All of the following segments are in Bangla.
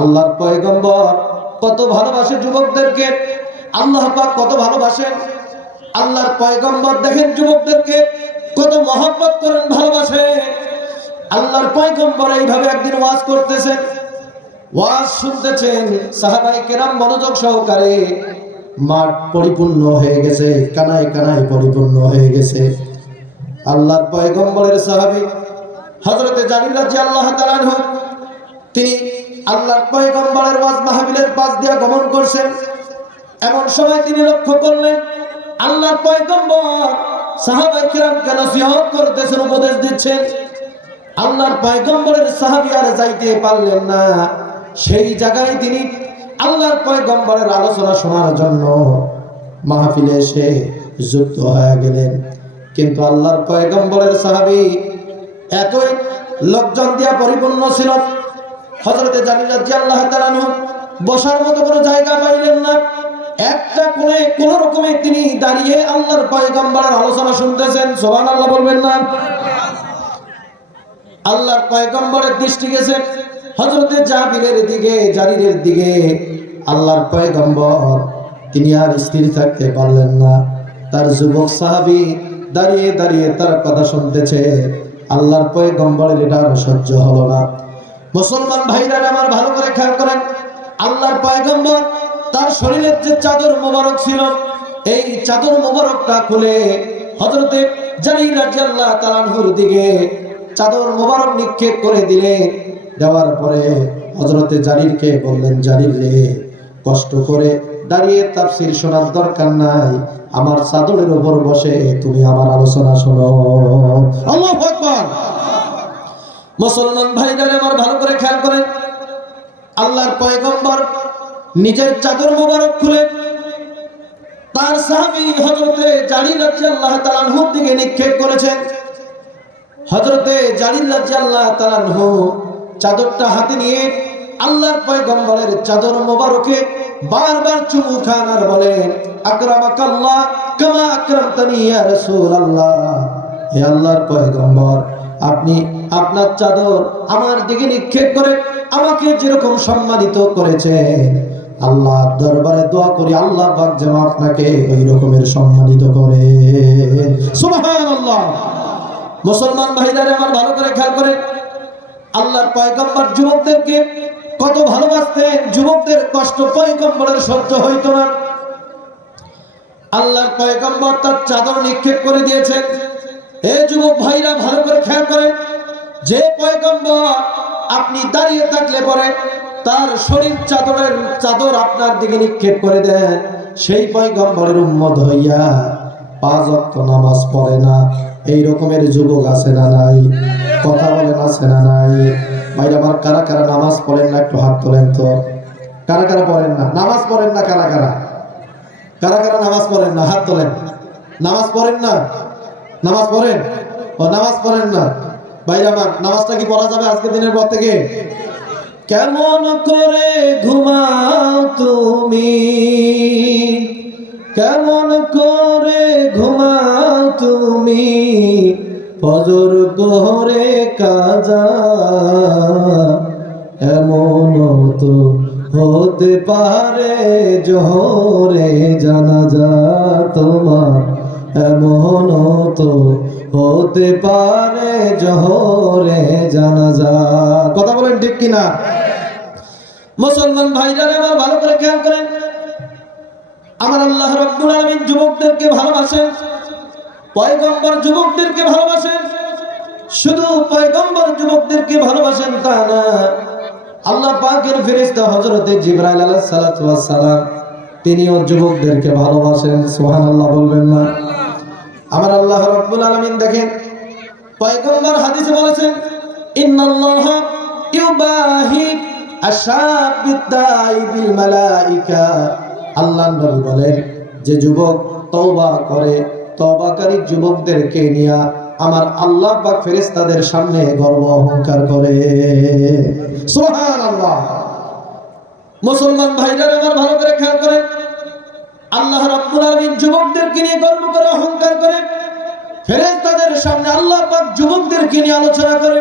আল্লাহর পয়গম্বর কত ভালোবাসে যুবকদেরকে, আল্লাহ পাক কত ভালোবাসেন। আল্লাহর পয়গম্বর দেখেন যুবকদেরকে কত মহব্বত করেন, ভালোবাসেন। আল্লাহর পয়গম্বর এইভাবে একদিন ওয়াজ করতেছেন, ওয়াজ শুনতেছেন, সাহাবায়ে কেরাম মনোযোগ সহকারে। মাঠ পরিপূর্ণ হয়ে গেছে, কানায় কানায় পরিপূর্ণ হয়ে গেছে। আল্লাহর পয়গম্বরের সাহাবী হযরতে জারির রাদিয়াল্লাহু তাআলা আনহু, তিনি আল্লাহর পয়গম্বরের ওয়াজ মাহফিলের পাশ দিয়ে গমন করছেন। এমন সময় তিনি লক্ষ্য করলেন আল্লাহর পয়গম্বর সাহাবায়ে কেরামকে নসিহত করতেছেন, উপদেশ দিচ্ছেন। আল্লাহর পয়গম্বরের সাহাবী আর যাইতে পারলেন না, সেই জায়গায় তিনি আল্লাহর পয়গম্বরের আলোচনা শোনার জন্য মাহফিলে এসে যুক্ত হয়ে গেলেন। কিন্তু আল্লাহর পয়গম্বরের সাহাবী এতই লোকজন দিয়া পরিপূর্ণ ছিল, হযরতে জারির রাদিয়াল্লাহু তাআলা আনহু বসার মতো কোনো জায়গা পাইলেন না। একটা কোণে কোন রকমে তিনি দাঁড়িয়ে আল্লাহর পয়গম্বরের আলোচনা শুনতেছেন। সুবহানাল্লাহ বলবেন না? আল্লাহর পয়গম্বরের দৃষ্টি গেছে হযরতে জাবিরের দিকে, জারিরের দিকে। আল্লাহর পয়গম্বর তিনি আর স্থির থাকতে পারলেন না। তার যুবক সাহাবী দাঁড়িয়ে দাঁড়িয়ে তার কথা শুনতেছে। আল্লাহর পয়গম্বরের এটা আর সহ্য হলো না। মুসলমান ভাইরা আমার, ভালো করে খেয়াল করেন, আল্লাহর পয়গম্বর তার শরীরের যে চাদর মোবারক ছিল, এই চাদর মোবারকটা খুলে হযরতে জারির রাদিয়াল্লাহু তাআলা আনহুর দিকে চাদর মোবারক নিক্ষেপ করে দিলেন। দেওয়ার পরে হযরতে জারিরকে বললেন, জারির রে, কষ্ট করে দাঁড়িয়ে তাফসীর শোনার দরকার নাই, আমার চাদরের উপর বসে তুমি আমার আলোচনা শোনো। আল্লাহু আকবার। মুসলমান ভাইরা আমার, ভালো করে খেয়াল করেন, আল্লাহর পয়গম্বর নিজের চাদর মোবারক খুলে তার সাহাবী হযরতে জারির রাদিয়াল্লাহু তাআলা আনহুর দিকে নিক্ষেপ করেছেন। হযরতে জারির রাদিয়াল্লাহু তাআলা আনহু চাদরটা হাতে নিয়ে আল্লাহর পয়গম্বরের চাদর মোবারকে বারবার চুমু খান আর বলেন, আকরামাকাল্লাহ কামা আকরামতানি ইয়া রাসূলুল্লাহ। হে আল্লাহর পয়গম্বর, আপনি আপনার চাদর আমার দিকে নিক্ষেপ করে আমাকে যেরকম সম্মানিত করেছেন, আল্লাহর দরবারে দোয়া করি আল্লাহ পাক যেন আপনাকে ওই রকমের সম্মানিত করে। সুবহানাল্লাহ। মুসলমান ভাইরা আমার, ভালো করে খেয়াল করেন, আল্লাহর পয়গম্বর যুবকদেরকে কত ভালোবাসতেন। যুবকদের কষ্ট পয়গম্বরের সহ্য হইতো না। আল্লাহর পয়গম্বর তার চাদর নিক্ষেপ করে দিয়েছেন। হে যুবক ভাইরা, ভালো করে খেয়াল করেন, যে পয়গম্বর আপনি দাঁড়িয়ে থাকলে পরে তার শরীর চাদর আপনার দিকে নিক্ষেপ করে দেন, সেই পয়গম্বরের উম্মত হইয়া 5 ওয়াক্ত নামাজ পড়ে না, এই রকমের যুবক আছে না নাই? কথা বলেন, আছে না নাই? ভাইরা আমার, কারা কারা নামাজ পড়েন না একটু হাত তোলেন তো। কারা কারা পড়েন না, নামাজ পড়েন না? কারা কারা কারা কারা নামাজ পড়েন না? হাত তোলেন। নামাজ পড়েন না? নামাজ পড়েন? ও, নামাজ পড়েন না। ভাইরা আমার, নামাজটা কি পড়া যাবে আজকের দিনের পর থেকে? কেমন করে ঘুমাও তুমি, কেমন করে ঘুমাও তুমি, ফজর করে কাজা, এমন তো হতে পারে জোহরে জানাজা তোমার, এমন তো হতে পারে জোহরে জানাজা। কথা বলেন ঠিক কিনা? মুসলমান ভাইরা আমার, ভালো করে খেয়াল করেন, আমার আল্লাহ রাব্বুল আলামিন যুবকদেরকে ভালোবাসেন, পয়গম্বর যুবকদেরকে ভালোবাসেন। শুধু পয়গম্বর যুবকদেরকে ভালোবাসেন তা না, আল্লাহ পাকের ফেরেশতা হযরতে জিবরাইল আলাইহিস সালাতু ওয়াস সালাম তিনিও যুবকদেরকে ভালোবাসেন। সুবহানাল্লাহ বলবেন না? আমার আল্লাহ রাব্বুল আলামিন দেখেন, পয়গম্বর হাদিসে বলেছেন, ইন্নাল্লাহা ইউবাহি আশাবিদ দাই বিল মালাইকা। আল্লাহর নবী বলেন, যে যুবক তওবা করে, তওবাকারী যুবকদেরকে নিয়ে আমার আল্লাহ পাক ফেরেশতাদের সামনে গর্ব অহংকার করে। সুবহানাল্লাহ। মুসলমান ভাইরা আমার, ভালো করে খেয়াল করেন, আল্লাহ রাব্বুল আলামিন যুবকদেরকে নিয়ে গর্ব করে, অহংকার করে। ফেরেশতাদের সামনে আল্লাহ পাক যুবকদেরকে নিয়ে আলোচনা করে।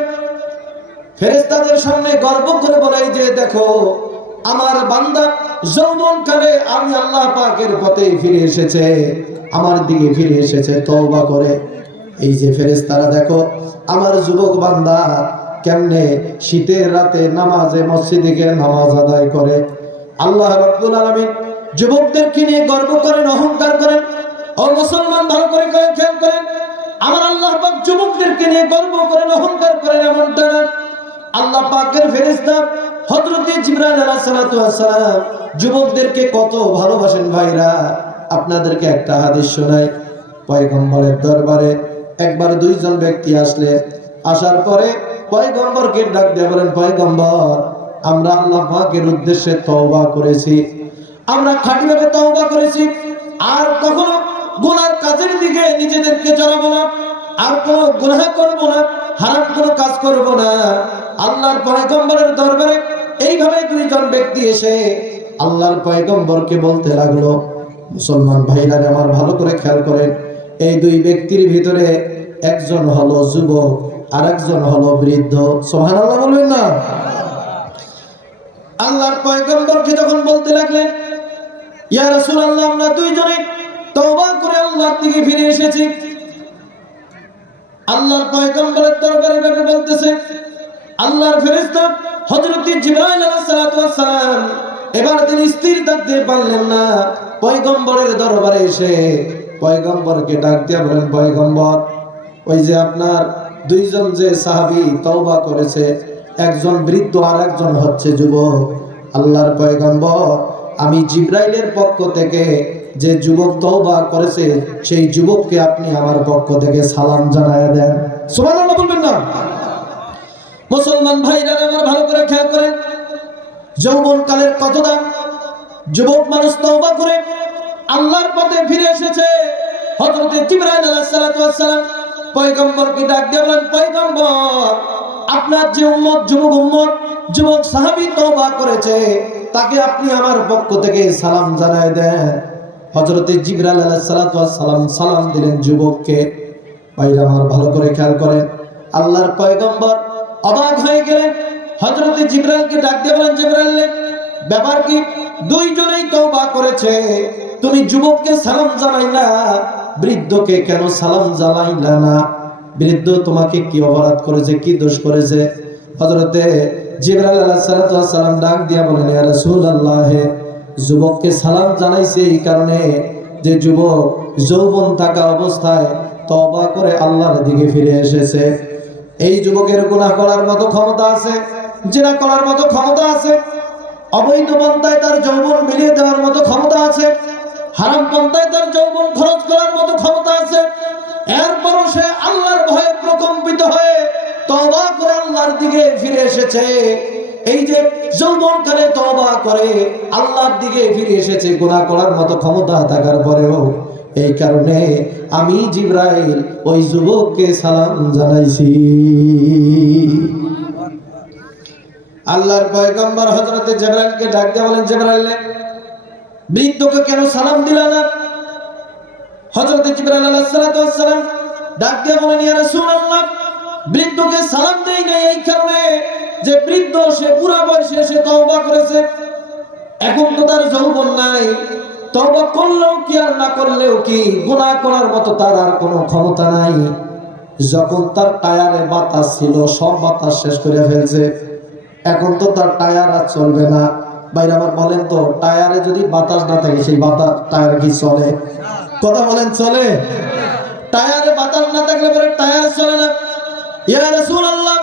ফেরেশতাদের সামনে গর্ব করে বলে যে দেখো আমার বান্দা যৌবনকালে আমি আল্লাহ পাকের পথে ফিরে এসেছে, আমার দিকে ফিরে এসেছে তওবা করে। এই যে ফেরেশতারা দেখো আমার যুবক বান্দা কেমনে শীতের রাতে নামাজে মসজিদে গিয়ে নামাজ আদায় করে। আল্লাহ রাব্বুল আলামিন যুবকদেরকে নিয়ে গর্ব করেন, অহংকার করেন। ও মুসলমান ভালো করে খেয়াল করেন, আমার আল্লাহ পাক যুবকদেরকে নিয়ে গর্ব করেন, অহংকার করেন এমনটা না। আল্লাহ পাকের ফেরেশতা হযরত জিবরাইল আলাইহিস সালাতু ওয়াস সালাম যুবকদেরকে কত ভালোবাসেন। ভাইরা আপনাদেরকে একটা হাদিস শোনাই। পয়গম্বরের দরবারে একবার দুইজন ব্যক্তি আসার পরে পয়গম্বরকে ডাক দিয়ে বলেন, পয়গম্বর আমরা আল্লাহ পাকের উদ্দেশ্যে তওবা করেছি, আমরা খাঁটিভাবে তওবা করেছি, আর কখনো গুনার কাজের দিকে নিজেদেরকে জড়াবো না, আর কোনো গুনাহ করব না, হারাম কোনো কাজ করব না। আল্লাহর পয়গম্বরের দরবারে এইভাবে দুইজন ব্যক্তি এসে আল্লাহর পয়গম্বরকে বলতে লাগলো। মুসলমান ভাইরা আমার ভালো করে খেয়াল করেন, এই দুই ব্যক্তির ভিতরে একজন হলো যুবক আর একজন হলো বৃদ্ধ। সুবহানাল্লাহ বলবেন না? আল্লাহর পয়গম্বরকে যখন বলতে লাগলেন, ইয়া রাসূলুল্লাহ আমরা দুইজনে তওবা করে আল্লাহর দিকে ফিরে এসেছি। আল্লাহর পয়গম্বরের দরবারে ভাবে বলতেছে, আল্লাহর ফেরেশতা হযরত জিবরাইল আলাইহিস সালাতু ওয়াস সালাম এবার তিনি স্থির থাকতে পারলেন না, পয়গম্বরের দরবারে এসে পয়গম্বরকে ডাক দিয়ে বলেন, পয়গম্বর ওই যে আপনার দুইজন যে সাহাবী তওবা করেছে, একজন বৃদ্ধ আর একজন হচ্ছে যুবক। আল্লাহর পয়গম্বর আমি জিবরাইলের পক্ষ থেকে যে যুবক তওবা করেছে সেই যুবককে আপনি আমার পক্ষ থেকে সালাম জানায় দেন। সুবহানাল্লাহ বলবেন না? মুসলমান ভাইরা আমার ভালো করে খেয়াল করেন, যৌবনকালের কত দাম। যুবক মানুষ তওবা করে আল্লাহর পথে ফিরে এসেছে। হযরত জিবরাইল আলাইহিস সালাতু ওয়াস সালাম পয়গম্বরকে ডাক দিয়ে বলেন, পয়গম্বর আপনার যে উম্মত যুবক সাহাবী তওবা করেছে তাকে আপনি আমার পক্ষ থেকে সালাম জানায় দেন। হযরত জিবরাইল আলাইহিস সালাতু ওয়াস সালাম সালাম দিলেন যুবককে। ভাইরা আমার ভালো করে খেয়াল করেন, আল্লাহর পয়গম্বর অবাক হয়ে গেলেন। হযরত জিবরাইলকে ডাক দিয়ে বলেন, জিবরাইল ব্যাপার কি, দুইজনেই তওবা করেছে, তুমি যুবককে সালাম জানাইলা, বৃদ্ধকে কেন সালাম জানাইলা না? বৃদ্ধ তোমাকে কি অপরাধ করেছে, কি দোষ করেছে? হযরত জিবরাইল আলাইহিস সালাতু ওয়াস সালাম ডাক দিয়া বলেন, ইয়া রাসূলুল্লাহ যুবককে সালাম জানাইছে এই কারণে যে যুবক যৌবন থাকা অবস্থায় তওবা করে আল্লাহর দিকে ফিরে এসেছে। এই যুবকের গুনাহ করার মতো ক্ষমতা আছে, জিনা করার মতো ক্ষমতা আছে, অবৈধ পন্থায় তার যৌবন মিলিয়ে দেওয়ার মতো ক্ষমতা আছে, হারাম পন্থায় তার যৌবন খরচ করার মতো ক্ষমতা আছে। এরপরও সে আল্লাহর ভয়ে প্রকম্পিত হয়ে তওবা করে আল্লাহর দিকে ফিরে এসেছে। এই যে যৌবনকালে তওবা করে আল্লাহর দিকে ফিরে এসেছে গুনাহ করার মতো ক্ষমতা থাকার পরেও, এই কারণে আমি জিবরাইল ওই যুবককে সালাম জানাইছি। আল্লাহর পয়গম্বর হযরত জিবরাইলকে ডাক দিয়ে বলেন, জিবরাইল বৃদ্ধকে কেন সালাম দিলা না? হযরত জিবরাইল আলাইহিস সালাতু ওয়াস সালাম ডাক দিয়ে বলেন, ইয়া রাসূলুল্লাহ বৃদ্ধকে সালাম দেই না এই কারণে যে বৃদ্ধ সে বুড়া বয়সে এসে তওবা করেছে, এখন তো তার যৌবন নাই, তওবা করলেও কি আর না করলেও কি গুনাহ করার মতো তার আর কোনো ক্ষমতা নাই। যখন তার টায়ারে বাতাস ছিল সব বাতাস শেষ করে ফেলছে, এখন তো তার টায়ার আর চলবে না। ভাইরা আমার বলেন তো, টায়ারে যদি বাতাস না থাকে সেই বাতাস টায়ার কি চলে? কথা বলেন, চলে? টায়ারে বাতাস না থাকলে পরে টায়ার চলে না। ইয়া রাসূলুল্লাহ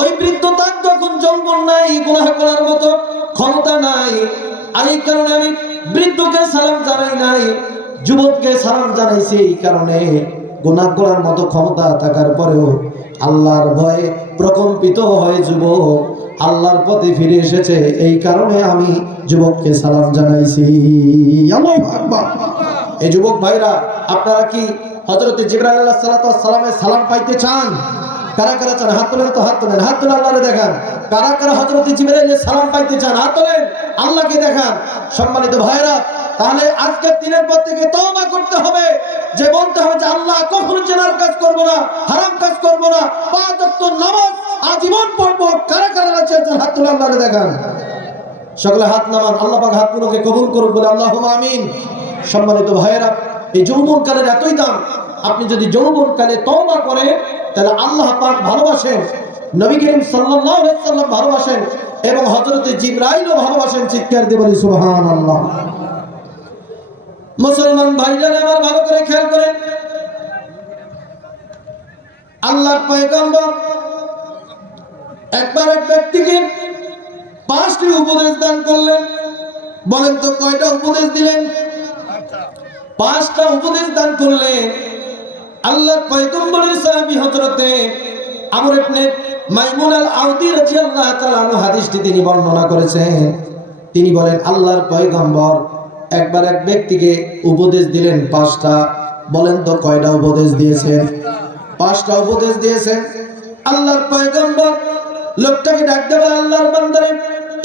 ওই বৃদ্ধ তার যখন যৌবন নাই, গুনাহ করার মতো ক্ষমতা নাই, আর এই কারণে আমি বৃদ্ধকে সালাম জানাই নাই, যুবককে সালাম জানাইছি। এই কারণে গুনাহ করার মতো ক্ষমতা থাকার পরেও আল্লাহর ভয়ে প্রকম্পিত হয়ে যুবক আল্লাহর পথে ফিরে এসেছে, এই কারণে আমি যুবককে সালাম জানাইছি। আল্লাহু আকবার। এই যুবক ভাইরা আপনারা কি হযরত জিবরাইল আলাইহিস সালাতু ওয়াস সালামের সালাম পাইতে চান? কারা কারা চান? হাত তোলেন তো, হাত তোলেন, হাত তুলে আল্লাহরে দেখান। কারা কারা হযরত জিবরাইলের সালাম পাইতে চান? হাত তোলেন, আল্লাহকে দেখান। সম্মানিত ভাইরা, তাহলে আজকের দিনের পর থেকে তওবা করতে হবে, যে বলতে হবে যে আল্লাহ কখনো জেনার কাজ করব না, হারাম কাজ করব না, 5 ওয়াক্ত নামাজ আজীবন পড়বো। কারা কারা আছে হাত তুলে আল্লাহকে দেখান। সকলে হাত নামান, আল্লাহ পাক হাতগুলোকে কবুল করুক বলে আল্লাহুম্মা আমিন। সম্মানিত ভাইয়েরা, এই যৌবনকালের এতই দাম। আপনি যদি যৌবনকালে তওবা করেন তাহলে আল্লাহ পাক ভালোবাসেন, নবী করিম সাল্লাল্লাহু আলাইহি ওয়াসাল্লাম ভালোবাসেন এবং হযরতে জিবরাইলও ভালোবাসেন। চিৎকার দিয়ে বলি সুবহানাল্লাহ। মুসলমান ভাইরা আমার ভালো করে খেয়াল করেন, আল্লাহর পয়গম্বর একবার এক ব্যক্তিকে 5টি উপদেশ দান করলেন। বলেন তো কয়টা উপদেশ দিলেন? 5টা উপদেশ দান করলেন। আল্লাহর পয়গম্বরের সাহাবী হযরতে আমর ইবনে মাইমুন আল-আউদি রাদিয়াল্লাহু তাআলা আনহু হাদিসটি তিনি বর্ণনা করেছেন। তিনি বলেন আল্লাহর পয়গম্বর একবার এক ব্যক্তিকে উপদেশ দিলেন 5টা। বলেন তো কয়টা উপদেশ দিয়েছেন? 5টা উপদেশ দিয়েছেন। আল্লাহর পয়গম্বর লোকটাকে ডাক দেবে, আল্লাহর বান্দারে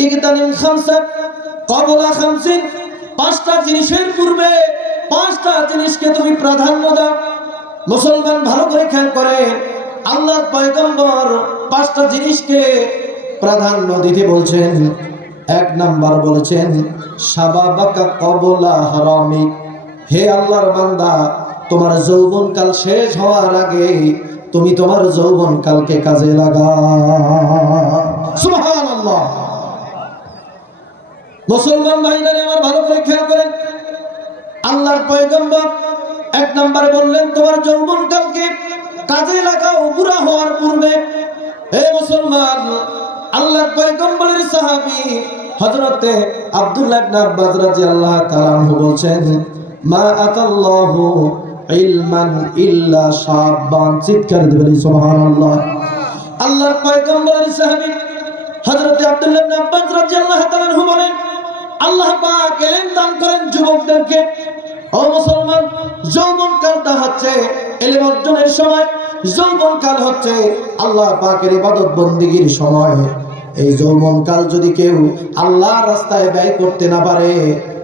ইগতানিম খামসা ক্বাবলা খামসিন, 5টা জিনিসের পূর্বে 5টা জিনিসকে তুমি প্রাধান্য দাও। মুসলমান ভালো করে খেয়াল করে, আল্লাহর পয়গম্বর 5টা জিনিসকে প্রাধান্য দিতে বলছেন। 1 নাম্বার বলেছেন শাবাবাকা ক্বাবলা হারামিক, হে আল্লাহর বান্দা তোমার যৌবনকাল শেষ হওয়ার আগে তুমি তোমার যৌবনকালকে কাজে লাগাও। সুবহানাল্লাহ। মুসলমান ভাইরা আমার ভালো করে খেয়াল করেন, আল্লাহর পয়গম্বর 1 নম্বরে বললেন তোমার যৌবনকালকে কাজে লাগাও বুড়া হওয়ার পূর্বে। হে মুসলমান, আল্লাহর পয়গম্বরের সাহাবী হযরতে আব্দুল্লাহ ইবনে আব্বাস রাদিয়াল্লাহু তাআলা আনহু বলছেন মা আতাল্লাহু ইলমান ইল্লা শাবান। চিৎকার দিয়ে বলি সুবহানাল্লাহ। আল্লাহর পয়গম্বরের সাহাবী হযরতে আব্দুল্লাহ ইবনে আব্বাস রাদিয়াল্লাহু তাআলা আনহু বলেন আল্লাহ পাক ইলম দান করেন যুবকদেরকে। ও মুসলমান, যৌবনকালটা হচ্ছে ইলম অর্জনের সময়, যৌবনকাল হচ্ছে আল্লাহ পাকের ইবাদত বন্দেগীর সময়। এই যৌবনকাল যদি কেউ আল্লাহর রাস্তায় ব্যয় করতে না পারে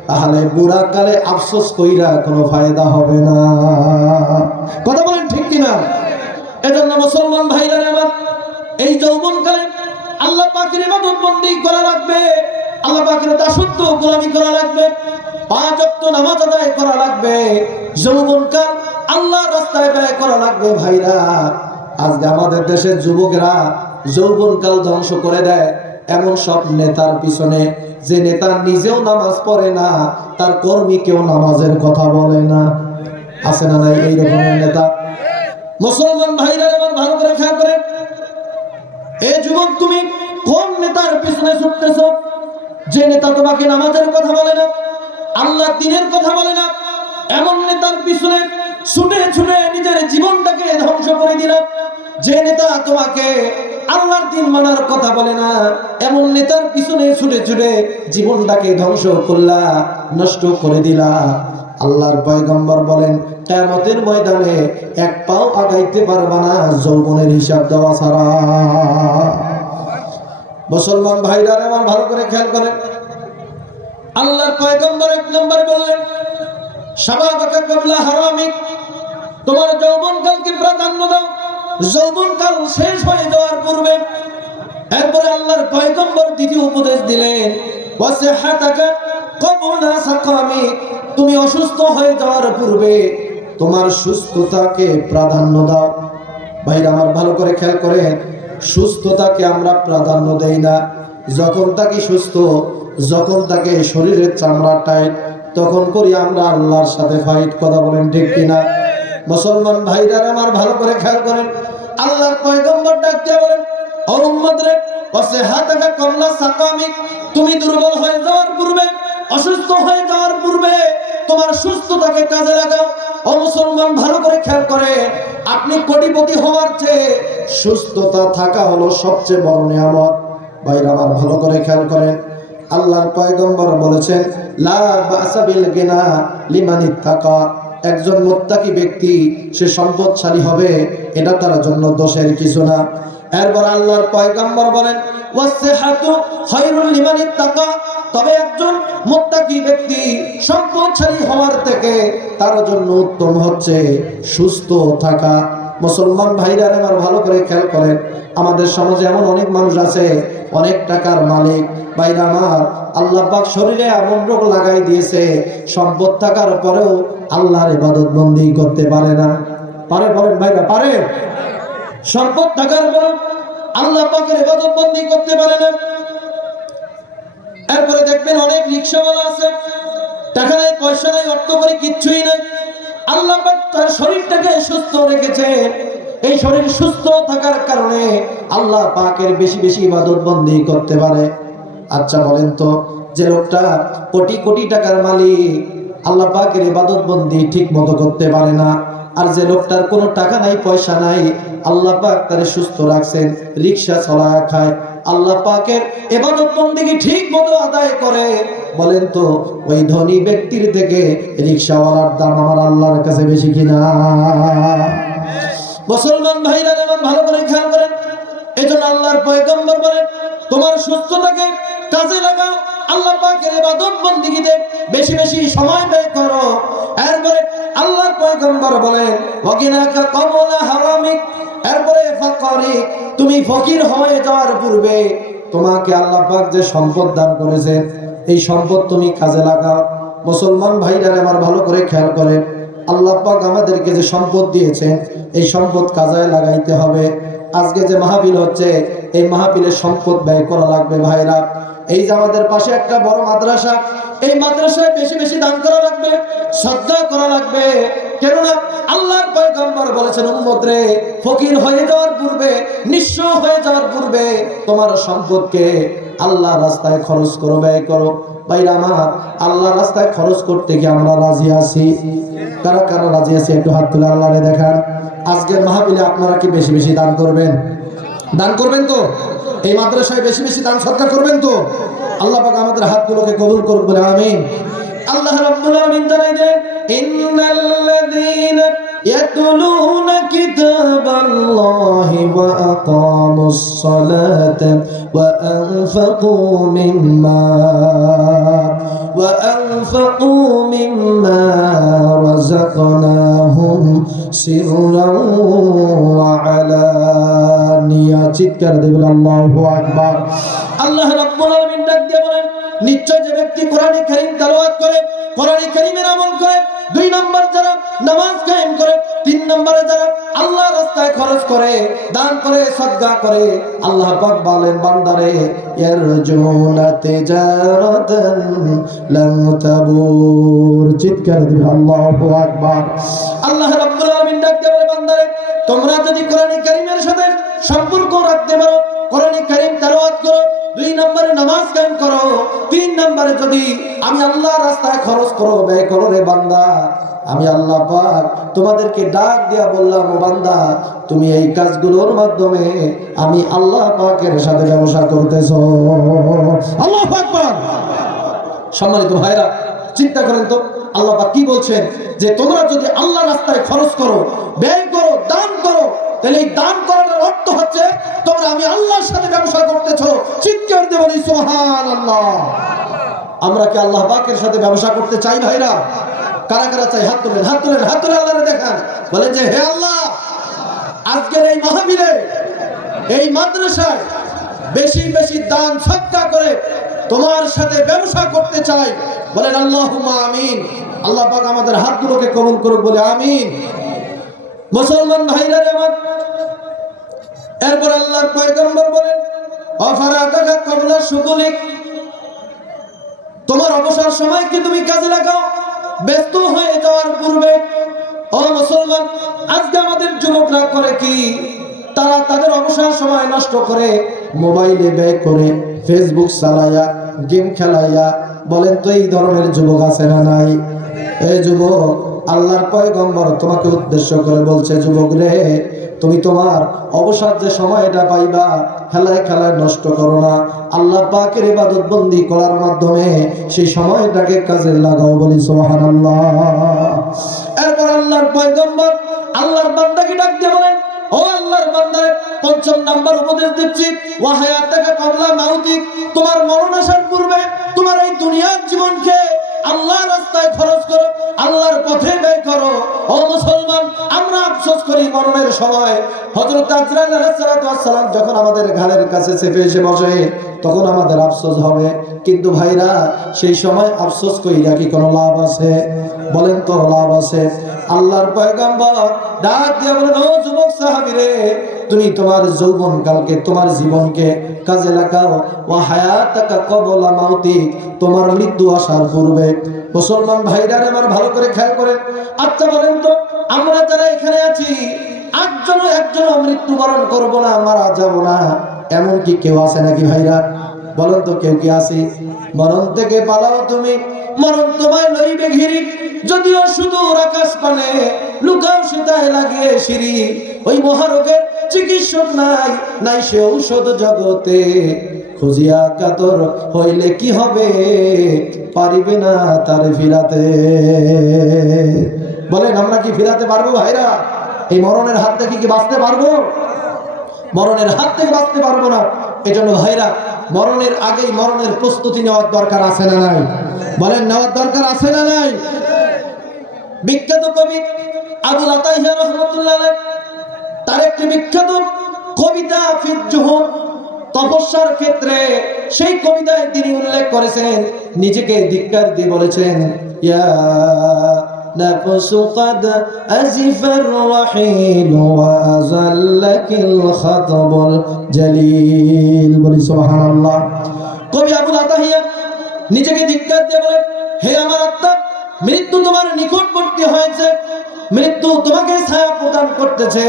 তাহলে বুড়া কালে আফসোস কইরা কোনো ফায়দা হবে না। কথা বলেন ঠিক কিনা? এজন্য মুসলমান ভাইরা আমার এই যৌবনকালে আল্লাহ পাকের ইবাদত বন্দেগী করা লাগবে, আল্লাহ পাকের দাসত্ব গোলামি করা লাগবে, 5 ওয়াক্ত নামাজ আদায় করা লাগবে, যৌবনকাল আল্লাহর রাস্তায় ব্যয় করা লাগবে। ভাইরা, আজকে আমাদের দেশের যুবকেরা যৌবনকাল ধ্বংস করে দেয় এমন সব নেতার পিছনে, যে নেতা নিজেও নামাজ পড়ে না, তার কর্মীকেও নামাজের কথা বলে না। আছে না নাই এই রকমের নেতা? মুসলমান ভাইরা আমার ভালো করে খেয়াল করেন, এই যুবক তুমি কোন নেতার পিছনে ছুটতেছো? যে নেতা তোমাকে নামাজের কথা বলে না, আল্লাহর দ্বীনের কথা বলে না, এমন নেতার পিছনে ছুটে ছুটে নিজের জীবনটাকে ধ্বংস করে দিল। যে নেতা তোমাকে আল্লাহর দ্বীন মানার কথা বলে না, এমন নেতার পিছনে ছুটে ছুটে জীবনটাকে ধ্বংস করলা, নষ্ট করে দিলা। আল্লাহর পয়গম্বর বলেন কিয়ামতের ময়দানে 1 পাও আগাইতে পারবা না যৌবনের হিসাব দেওয়া ছাড়া। মুসলমান ভাইরা আমার ভালো করে খেয়াল করেন, আল্লাহর পয়গম্বর 1 নম্বরে বললেন শাবাবাকা ক্বাবলা হারামিক, তোমার যৌবনকালকে প্রাধান্য দাও যৌবনকাল শেষ হয়ে যাওয়ার পূর্বে। এরপরে আল্লাহর পয়গম্বর 2য় উপদেশ দিলেন ওয়াসিহাতাকা ক্বাবলা সাকামিক, তুমি অসুস্থ হয়ে যাওয়ার পূর্বে তোমার সুস্থতাকে প্রাধান্য দাও। ভাইরা আমার ভালো করে খেয়াল করেন, সুস্থতাকে আমরা প্রাধান্য দেই না। যখন তাকে সুস্থ, যখন তাকে শরীরের চামড়া টাইট, তখন করি আমরা আল্লাহর সাথে ফাইট। কথা বলেন ঠিক কিনা? মুসলমান ভাইরা আমার ভালো করে খেয়াল করেন, আল্লাহর পয়গম্বর ডাকতে বলেন ও উম্মত রে ওয়াসিহাতাকা ক্বাবলা সাকামিক, তুমি দুর্বল হয়ে যাওয়ার পূর্বে, অসুস্থ হয়ে যাওয়ার পূর্বে তোমার সুস্থতাকে কাজে লাগাও। ও মুসলমান ভালো করে খেয়াল করে, আপনি কোটিপতি হওয়ার চেয়ে সুস্থতা থাকা হলো সবচেয়ে বড় নিয়ামত। ভাইরা আমার ভালো করে খেয়াল করেন, আল্লাহর পয়গম্বর বলেছেন লা বাসা বিল গিনা লিমান ইত্তাকা, একজন মুত্তাকি ব্যক্তি সে সম্পদশালী হবে, এটা তার জন্য দোষের কিছু না। এরপর আল্লাহর পয়গম্বর বলেন ওয়াসিহাতু খায়রুল লিমান ইত্তাকা, তবে একজন মুত্তাকি ব্যক্তি সম্পদশালী হওয়ার থেকে তার জন্য উত্তম হচ্ছে সুস্থ থাকা। মুসলমান ভাইরা আমার ভালো করে খেয়াল করেন, আমাদের সমাজে এমন অনেক মানুষ আছে, অনেক টাকার মালিক ভাইরা আমার, আল্লাহ পাক শরীরে এমন রোগ লাগাই দিয়েছে, সম্পদ থাকার পরেও আল্লাহর ইবাদত বন্দেগী করতে পারে না। পারে বলেন ভাইরা, পারে? সম্পদ থাকার পরেও আল্লাহ পাকের ইবাদত বন্দেগী করতে পারে না। এরপরে দেখবেন অনেক রিকশাওয়ালা আছে, টাকা নাই, পয়সা নাই, অর্থ করে কিচ্ছুই নাই, আল্লাহ পাক তার শরীরটাকে সুস্থ রেখেছে। এই শরীর সুস্থ থাকার কারণে আল্লাহ পাকের বেশি বেশি ইবাদত বন্দেগী করতে পারে। আচ্ছা বলেন তো, যে লোকটা কোটি কোটি টাকার মালিক আল্লাহ পাকের ইবাদত বন্দেগী ঠিক মতো করতে পারে না, আর যে লোকটার কোনো টাকা নাই, পয়সা নাই, আল্লাহ পাক তারে সুস্থ রাখছেন, রিকশা চালায় খায়, আল্লাহ পাকের ইবাদত বন্দেগী ঠিক মতো আদায় করে, বলেন তো ওই ধনী ব্যক্তির থেকে রিকশাওয়ালার দাম আমার আল্লাহর কাছে বেশি কিনা? মুসলমান ভাইরা আমার ভালো করে খেয়াল করেন, এজন্য আল্লাহর পয়গম্বর বলেন, তোমার সুস্থতাকে কাজে লাগাও, আল্লাহ পাকের ইবাদত বন্দেগীতে বেশি বেশি সময় ব্যয় করো। এরপরে আল্লাহর পয়গম্বর বলেন, ওয়াকিনাকা ক্বাবলা হারামিক, এরপরে ফাকরিক, তুমি ফকির হয়ে যাওয়ার পূর্বে তোমাকে আল্লাহ পাক যে সম্পদ দান করেছেন, এই সম্পদ তুমি কাজে লাগাও। মুসলমান ভাইরা আমার ভালো করে খেয়াল করেন, আল্লাহ পাক আমাদেরকে যে সম্পদ দিয়েছেন, এই সম্পদ কাজে লাগাইতে হবে। আজকে যে মাহফিল হচ্ছে, এই মাহফিলের সম্পদ ব্যয় করা লাগবে ভাইরা। এই যে আমাদের পাশে একটা বড় মাদ্রাসা, এই মাদ্রাসায় বেশি বেশি দান করা লাগবে, সদকা করা লাগবে। কেননা আল্লাহর পয়গম্বর বলেছেন, উম্মত রে, ফকির হয়ে যাওয়ার পূর্বে, নিঃস্ব হয়ে যাওয়ার পূর্বে তোমার সম্পদকে আল্লাহ রাস্তায় খরচ করো, ব্যয় করো। ভাইরা আমার, আল্লাহ রাস্তায় খরচ করতে কি আমরা রাজি আছি? কারা কারা রাজি আছি একটু হাত তুলে আল্লাহরে দেখান। আজকের মাহফিলে আপনারা কি বেশি বেশি দান করবেন? দান করবেন তো? এই মাদ্রাসায় বেশি বেশি দান সদকা করবেন তো? আল্লাহ পাক আমাদের হাতগুলোকে কবুল করুক বলে আমিন। আল্লাহ রাব্বুল আলামিন জানাই দেন, ইন্নাল্লাযীনা ইয়াতলুনা কিতাবাল্লাহি ওয়া আকামুস সালাতা ওয়া আনফাকু মিম্মা রাযাকনাহুম সিররান ওয়া আলানিয়া। চিৎকার দেবেন আল্লাহু আকবার। আল্লাহ রাব্বুল আলামিন ডাক দিয়ে বলেন, নিশ্চয় যে ব্যক্তি কোরআন কারীম তেলাওয়াত করে, কোরআন কারীমের আমল করে, 2 নম্বর যারা নামাজ কায়েম করে, 3 নম্বরে যারা আল্লাহর রাস্তায় খরচ করে, দান করে, সদকা করে, আল্লাহ পাক বলেন, বান্দারে, ইয়ারজুনা তিজারাতান লান তাবুর। চিৎকার দিবেন আল্লাহু আকবার। আল্লাহ রাব্বুল আলামিন ডাক দিয়ে বলে, বান্দারে, তোমরা যদি কোরআন কারীমের সাথে সম্পর্ক রাখতে পারো, কোরআন কারীম তেলাওয়াত করো, 2 নম্বরে নামাজ কায়েম করো, 3 নম্বরে যদি আমি আল্লাহর রাস্তায় খরচ করো, ব্যয় করো রে বান্দা, আমি আল্লাহ পাক তোমাদেরকে ডাক দিয়া বললাম, ও বান্দা, তুমি এই কাজগুলোর মাধ্যমে আমি আল্লাহ পাকের সাথে ব্যবসা করতেছো। আল্লাহু আকবার। সম্মানিত ভাইরা, চিন্তা করেন তো, আল্লাহ পাক কি বলছেন, যে তোমরা যদি আল্লাহর রাস্তায় খরচ করো, ব্যয় করো, দান করো, তাহলে এই দান করার অর্থ হচ্ছে তোমরা আমি আল্লাহর সাথে ব্যবসা করতেছো। চিৎকার দিয়ে বলি সুবহানাল্লাহ। আমরা কি আল্লাহ পাকের সাথে ব্যবসা করতে চাই ভাইরা? কারা কারা চাই? হাত তুলেন, হাত তুলেন, হাত তুলে আল্লাহরে দেখান, বলেন যে হে আল্লাহ, আজকের এই মাহফিলে, এই মাদ্রাসায় বেশি বেশি দান সদকা করে তোমার সাথে ব্যবসা করতে চাই। বলেন আল্লাহুম্মা আমিন। আল্লাহ পাক আমাদের হাতগুলোকে কবুল করুক বলে আমিন। মুসলমান ভাইরা আমার, এরপর আল্লাহর পয়গম্বর বলেন, অফারাকাকা ক্বাবলা শুগুলিক, তোমার অবসর সময়কে তুমি কাজে লাগাও, ব্যস্ত হয়ে যাওয়ার পূর্বে। ও মুসলমান, আজকে আমাদের যুবকরা করে কি, তারা তাদের অবসর সময় নষ্ট করে মোবাইলে ব্যয় করে, ফেসবুক চালাইয়া, গেম খেলাইয়া। বলেন তো এই ধরনের যুবক আছে না নাই? এই যুবক, আল্লাহর পয়গম্বর তোমাকে উদ্দেশ্য করে বলছে, যুবক রে, তুমি তোমার অবসর যে সময়টা পাইবা, খেলায় খেলায় নষ্ট করো না, আল্লাহ পাকের ইবাদত বন্দি করার মাধ্যমে সেই সময়টাকে কাজে লাগাও। বলি সুবহানাল্লাহ। এরপর আল্লাহর পয়গম্বর আল্লাহর বান্দাকে ডাক দিয়ে বলেন, ও আল্লাহর বান্দা, 5 নাম্বার উপদেশ দিচ্ছি, ওয়া হায়াতাকা ক্বাবলা মাউতিক, তোমার মরণ আসার পূর্বে তোমার এই দুনিয়ার জীবনকে আল্লাহর রাস্তায় খরচ করো, আল্লাহর পথে ব্যয় করো। ও মুসলমান, আমরা আফসোস করি মরণের সময় হযরত আজরাইল আলাইহিস সালাম যখন আমাদের ঘাড়ের কাছে চেপে এসে বসে তখন আমাদের আফসোস হবে। কিন্তু ভাইরা সেই সময় আফসোস কইরা কি কোনো লাভ আছে? বলেন তো লাভ আছে? আল্লাহর পয়গম্বর ডাক দিয়ে বলেন, ও যুবক সাহাবীরে, তুমি তোমার যৌবনকালকে, তোমার জীবনকে কাজে লাগাও। ওয়া হায়াতাকা ক্বাবলা মাউতিক, তোমার মৃত্যু আসার পূর্বে। মুসলমান ভাইরা আমার ভালো করে খেয়াল করেন। আচ্ছা বলেন তো, আমরা যারা এখানে আছি একজনও মৃত্যুবরণ করব না, মারা যাব না, এমন কি কেউ আছে নাকি ভাইরা? বলেন তো কেউ কি আছে? মরণ থেকে পালাও তুমি, মরণ তোমায় লইবে ঘিরি। যদিও সুদূর আকাশ পানে লুকাও সেটায় লাগিয়ে সিঁড়ি। ওই মহারোগের চিকিৎসক নাই সে ঔষধ জগতে। খুঁজিয়া কাতর হইলে কি হবে, পারিবে না তার ফিরাতে। বলেন আমরা কি ফিরাতে পারবো ভাইরা? এই মরণের হাত থেকে কি বাঁচতে পারবো? মরণের হাত থেকে বাঁচতে পারবো না। এজন্য ভাইরা মরণের আগেই মরণের প্রস্তুতি নেওয়ার দরকার আছে না নাই? বলেন নেওয়ার দরকার আছে না নাই? বিখ্যাত কবি আবুল আতাহিয়া রাহমাতুল্লাহ আলাইহি তার একটি বিখ্যাত কবিতা ফির জুহুদ, তপস্যার ক্ষেত্রে, সেই কবিতায় তিনি উল্লেখ করেছেন, নিজেকে ধিক্কার দিয়ে বলেছেন, ইয়া নাফসু ক্বাদ আজিফার রাহিল ওয়া আযাল্লাকিল খাতবুল জালিল। বলি সুবহানাল্লাহ। কবি আবুল আতাহিয়া নিজেকে ধিক্কার দিয়ে বলেন, হে আমার আত্মা, মৃত্যু তোমার নিকটবর্তী হয়েছে, মৃত্যু তোমাকে ছায়া প্রদান করতেছে,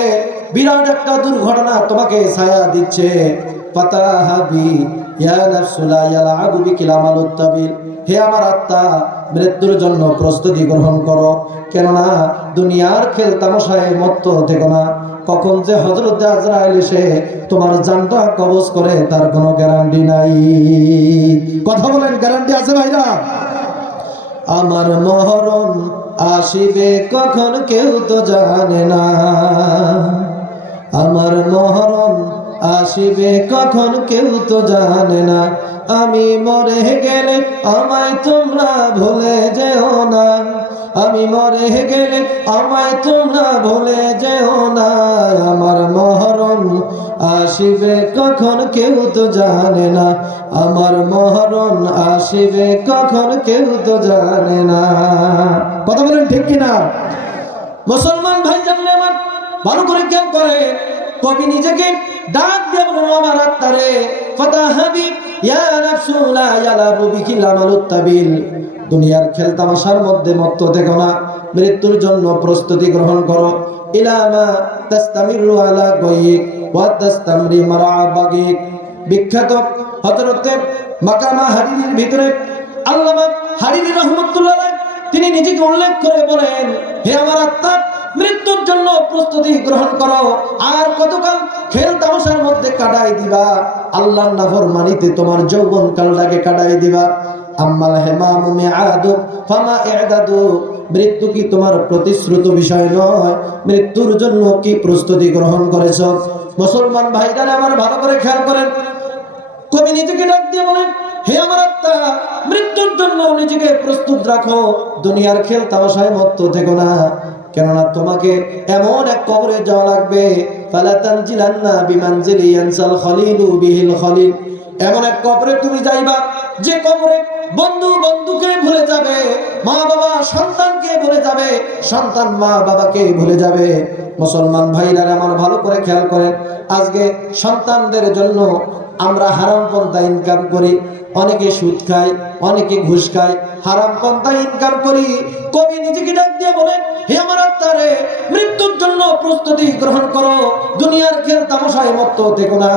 বিরাট একটা দুর্ঘটনা তোমাকে ছায়া দিচ্ছে। ফাতাহাবি ইয়া নাফসু লা ইয়ালআবু বিকিল আমালুত তাবিল। হে আমার আত্মা, মৃত্যুর জন্য প্রস্তুতি গ্রহণ করো, কেননা দুনিয়ার খেল তামাশায় মত্ত থেকো না। কখন যে হযরত আজরাইল এসে তোমার জানটা কবজ করে তার কোনো গ্যারান্টি নাই। কথা বলেন, গ্যারান্টি আছে ভাইরা? আমার মরণ আসিবে কখন কেউ তো জানে না, আমার মরণ আসিবে কখন কেউ তো জানে না। আমি মরে গেলে আমায় তোমরা ভুলে যেও না, আমি মরে গেলে আমায় তোমরা ভুলে যেও না। আমার মরণ আসিবে কখন কেউ তো জানে না, আমার মরণ আসিবে কখন কেউ তো জানে না। কথা বলেন ঠিক কিনা? মুসলমান ভাই জানলে আমার ভালো করে কেউ করে, কবি নিজেকে ডাক দিয়ে বলেন, আমার আত্মারে, ফাতাহাবি ইয়া নাফসু লা ইয়ালাবু বিকিল আমালুত তাবিল। দুনিয়ার খেল তামাশার মধ্যে মত্ত থেকো না, মৃত্যুর জন্য প্রস্তুতি গ্রহণ করো। ইলা মা তাস্তামিরু আলা গায়িক ওয়া তাস্তামরি মারা বাগিক। বিখ্যাত হযরতে মাকামা হারিরির ভিতরে আল্লামা হারিরি রাহমাতুল্লাহ আলাইহি তিনি নিজেকে উল্লেখ করে বলেন, হে আমার আত্মা, মৃত্যুর জন্য প্রস্তুতি গ্রহণ করো। আর কতকাল খেল তামাশার মধ্যে কাটাই দিবা? আল্লাহর নাফরমানিতে তোমার যৌবন কালটাকে কাটাই দিবা। আম্মাল হিমামু মিআদু ফামা ই'দাদু। মৃত্যু কি তোমার প্রতিশ্রুত বিষয় নয়? মৃত্যুর জন্য কি প্রস্তুতি গ্রহণ করেছো? মুসলমান ভাইরা আমার ভালো করে খেয়াল করেন। কবি নিজেকে ডাক দিয়ে বলেন, হে আমার আত্মা, মৃত্যুর জন্য নিজেকে প্রস্তুত রাখো, দুনিয়ার খেল তামাশায় মত্ত থেকো না, কেননা তোমাকে এমন এক কবরে যাওয়া লাগবে, ফালা তানজিলান্না বিমানজিলি ইয়ানসাল খলিলু বিহিল খলিল। এমন এক কবরে তুমি যাইবা যে কবরে বন্ধু বন্ধুকে ভুলে যাবে, মা বাবা সন্তানকে ভুলে যাবে, সন্তান মা বাবাকে ভুলে যাবে। মুসলমান ভাইরা আমার ভালো করে খেয়াল করেন, আজকে সন্তানদের জন্য আমরা হারাম পন্থা ইনকাম করি, অনেকে সুদ খায়, অনেকে ঘুষ খায়, হারাম পন্থা ইনকাম করি। কবি নিজেকে ডাক দিয়ে বলেন, হে আমার আত্মারে, মৃত্যুর জন্য প্রস্তুতি গ্রহণ করো, দুনিয়ার খেল তামাশায় মত্ত থেকো না,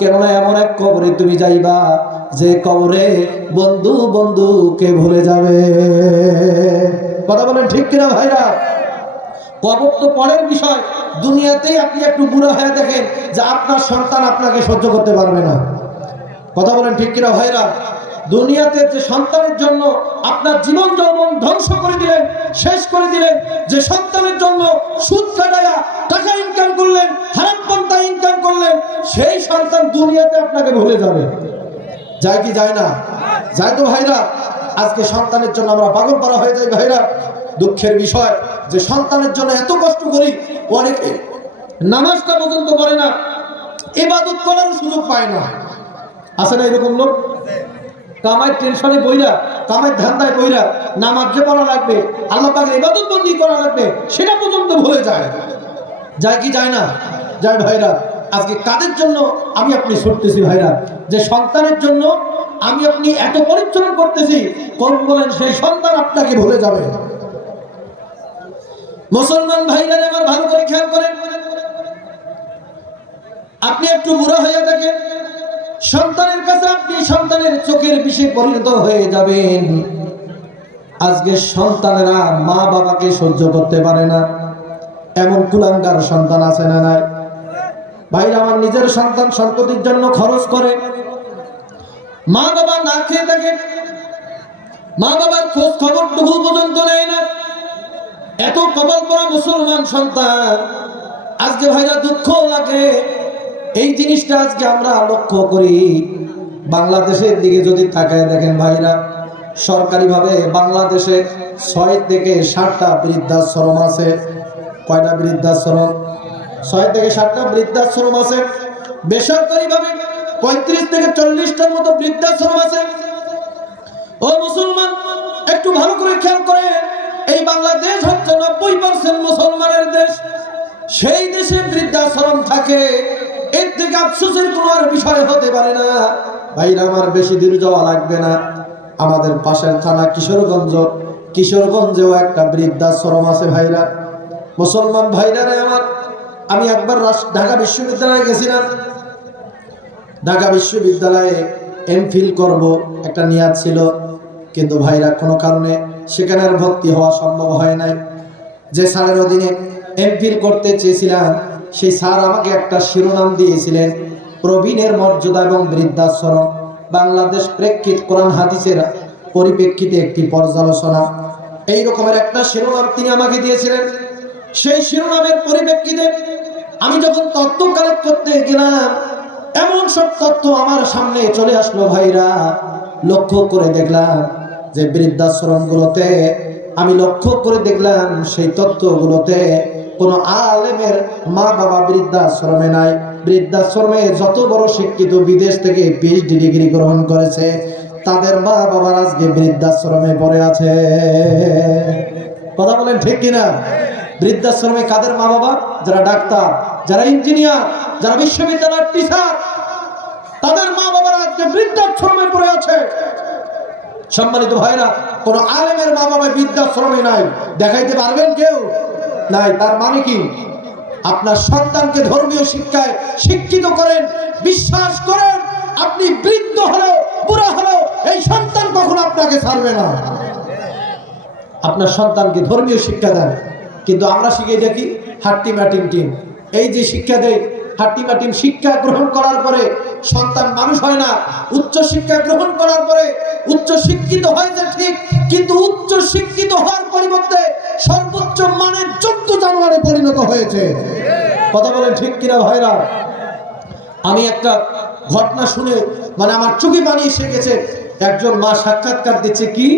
কেননা এমন এক কবরে তুমি যাইবা যে কবরে বন্ধু বন্ধুকে ভুলে যাবে। কথা বলেন ঠিক কিনা ভাইরা? কবর তো পরের বিষয়, দুনিয়াতেই আপনি একটু বুড়া হয়ে দেখেন যে আপনার সন্তান আপনাকে সহ্য করতে পারবে না। কথা বলেন ঠিক কিনা ভাইরা? দুনিয়াতে যে সন্তানের জন্য আপনার জীবন যৌবন ধ্বংস করে দিলেন, শেষ করে দিলেন, যে সন্তানের জন্য সুদ কাটায়া টাকা ইনকাম করলেন, হারাম পন্থা ইনকাম করলেন, সেই সন্তান দুনিয়াতে আপনাকে ভুলে যাবে। যায় কি যায় না? যায় তো ভাইরা। আজকে সন্তানের জন্য আমরা পাগল পারা হয়ে যাই ভাইরা। দুঃখের বিষয় যে সন্তানের জন্য এত কষ্ট করি, অনেকে নামাজটা পর্যন্ত করে না, ইবাদত করার সুযোগ পায় না। আছে না এরকম লোক? কামাই টেনশনে বইরা, কামাই ধান্দায় বইরা নামাজ যে পড়া লাগবে, আল্লাহ পাকের ইবাদত বন্দি করা লাগবে, সেটা পর্যন্ত ভুলে যায়। যায় কি যায় না? যায় ভাইরা। আজকে কাদের জন্য আমি আপনি ছুটতেছি ভাইরা? যে সন্তানের জন্য আমি আপনি এত পরিশ্রম করতেছি, কোন বলেন সেই সন্তান আপনাকে ভুলে যাবে। মুসলমান ভাইরা আমার ভালো করে খেয়াল করেন, আপনি একটু বুড়া হয়ে থাকেন, সন্তানের কাছে আপনি সন্তানের চোখের বিষে পরিণত হয়ে যাবেন। আজকে সন্তানেরা মা বাবাকে সহ্য করতে পারে না, এমন কুলাঙ্গার সন্তান আছে না নাই? ভাইরা আমার নিজের সন্তান সম্পত্তির জন্য খরচ করে, মা বাবা না খেয়ে থাকে, মা বাবার খোঁজ খবর টুকু পর্যন্ত নেয় না। এত কপাল পড়া মুসলমান সন্তান, আজকে ভাইরা দুঃখ লাগে। এই জিনিসটা আজকে আমরা লক্ষ্য করি। বাংলাদেশের দিকে যদি তাকায় দেখেন ভাইরা, সরকারিভাবে বাংলাদেশে 6 থেকে 7টা বৃদ্ধাশ্রম আছে। কয়টা বৃদ্ধাশ্রম? 6 থেকে 7টা বৃদ্ধাশ্রম আছে। বেসরকারিভাবে 35 থেকে 40টার মতো বৃদ্ধাশ্রম আছে। ও মুসলমান, একটু ভালো করে খেয়াল করে, এই বাংলাদেশ হচ্ছে 90% মুসলমানের দেশ। সেই দেশে বৃদ্ধাশ্রম থাকে, এর থেকে আফসোসের কোনো আর বিষয় হতে পারে না। ভাইরা আমার বেশি দূর যাওয়া লাগবে না, আমাদের পাশের থানা কিশোরগঞ্জেও একটা বৃদ্ধাশ্রম আছে ভাইরা। মুসলমান ভাইরা আমার, আমি একবার ঢাকা বিশ্ববিদ্যালয়ে গেছিলাম। ঢাকা বিশ্ববিদ্যালয়ে এমফিল করব একটা নিয়াত ছিল, কিন্তু ভাইরা কোনো কারণে সেখানে আর ভর্তি হওয়া সম্ভব হয় নাই। যে স্যারের অধীনে এমফিল করতে চেয়েছিলাম, সেই স্যার আমাকে একটা শিরোনাম দিয়েছিলেন, প্রবীণের মর্যাদা এবং বৃদ্ধাশ্রম, বাংলাদেশ প্রেক্ষিত কোরআন হাদিসের পরিপ্রেক্ষিতে একটি পর্যালোচনা। এই রকমের একটা শিরোনাম তিনি আমাকে দিয়েছিলেন। সেই শিরোনামের পরিপ্রেক্ষিতে আমি যখন তথ্য কালেক্ট করতে গেলাম, এমন সব তথ্য আমার সামনে চলে আসলো ভাইরা। লক্ষ্য করে দেখলাম যে বৃদ্ধাশ্রমগুলোতে, আমি লক্ষ্য করে দেখলাম সেই তথ্যগুলোতে কোনো আলেমের মা বাবা বৃদ্ধাশ্রমে নাই। বৃদ্ধাশ্রমে যত বড় শিক্ষিত বিদেশ থেকে PhD ডিগ্রি গ্রহণ করেছে, তাদের মা বাবার আজকে বৃদ্ধাশ্রমে পড়ে আছে। কথা বলেন ঠিক কিনা? বৃদ্ধাশ্রমে কাদের মা বাবা? যারা ডাক্তার, যারা ইঞ্জিনিয়ার, যারা বিশ্ববিদ্যালয়ের টিচার, তাদের মা বাবারা আজকে বৃদ্ধাশ্রমে পড়ে আছে। সম্মানিত ভাইরা, কোন আলেমের মা বাবা বৃদ্ধাশ্রমে নাই, দেখাইতে পারবেন কেউ? নাই। তার মানে কি? আপনার সন্তানকে ধর্মীয় শিক্ষায় শিক্ষিত করেন, বিশ্বাস করেন, আপনি বৃদ্ধ হলেও বুড়া হলেও এই সন্তান কখনো আপনাকে ছাড়বে না। আপনার সন্তানকে ধর্মীয় শিক্ষা দেন, কিন্তু আমরা শিখে দেখি হাট্টি মাটিম টিম। এই যে শিক্ষা দেয়, হাট্টি মাটিম শিক্ষা গ্রহণ করার পরে সন্তান মানুষ হয় না। উচ্চ শিক্ষা গ্রহণ করার পরে উচ্চ শিক্ষিত হয়েছে ঠিক, কিন্তু উচ্চ শিক্ষিত হওয়ার পরিবর্তে সর্বোচ্চ মানের জন্তু জানোয়ারে পরিণত হয়েছে। কথা বলেন ঠিক কিনা ভাইরা? আমি একটা ঘটনা শুনে আমার চোখে পানি এসে গেছে। একজন মা সাক্ষাৎকার দিচ্ছে কি,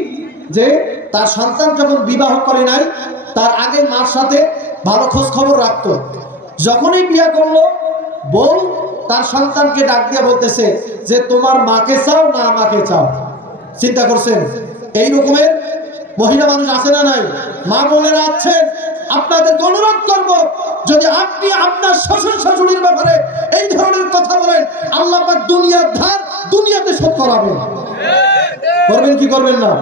যে তার সন্তান যখন বিবাহ করে নাই, তার আগে মার সাথে ভালো খোঁজ খবর রাখতো। যখনই বিয়ে করলো, বউ তার সন্তানকে ডাক দিয়ে বলতেছে যে তোমার মাকে চাও না আমাকে চাও। চিন্তা করছেন? এই রকমের মহিলা মানুষ আছে না নাই? মা বোনেরা আছেন, আপনাদেরকে অনুরোধ করবো, যদি আপনি আপনার শ্বশুর শাশুড়ির ব্যাপারে এই ধরনের কথা বলেন, আল্লাহ পাক দুনিয়ার ধার দুনিয়াতে শোধ করাবেন। করবেন কি করবেন না?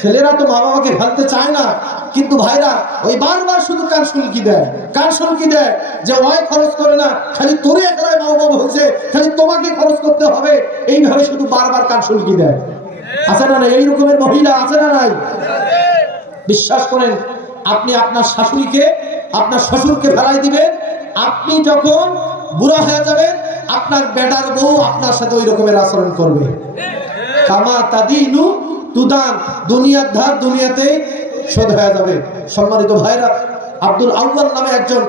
ছেলেরা তো মা বাবাকে ফেলতে চায় না, কিন্তু ভাইরা ওই বারবার শুধু কান শুনকি দেয় যে ওই খরচ করে না, খালি তোরে একলাই মা বাবা হয়েছে, খালি তোমাকে খরচ করতে হবে, এইভাবে শুধু বারবার কান শুনকি দেয়। আছে না নাই? এই রকমের মহিলা আছে না নাই? বিশ্বাস করেন, আপনি আপনার শাশুড়িকে, আপনার শ্বশুরকে ফেলাই দিবেন, আপনি যখন বুড়া হয়ে যাবেন, আপনার বেটার বউ আপনার সাথে ওই রকমের আচরণ করবে। কামা তাদিনু তুদান, দুনিয়ার ধার দুনিয়াতে শোধ হয়ে যাবে। সম্মানিত ভাইরা, আব্দুল আউয়াল নামে একজন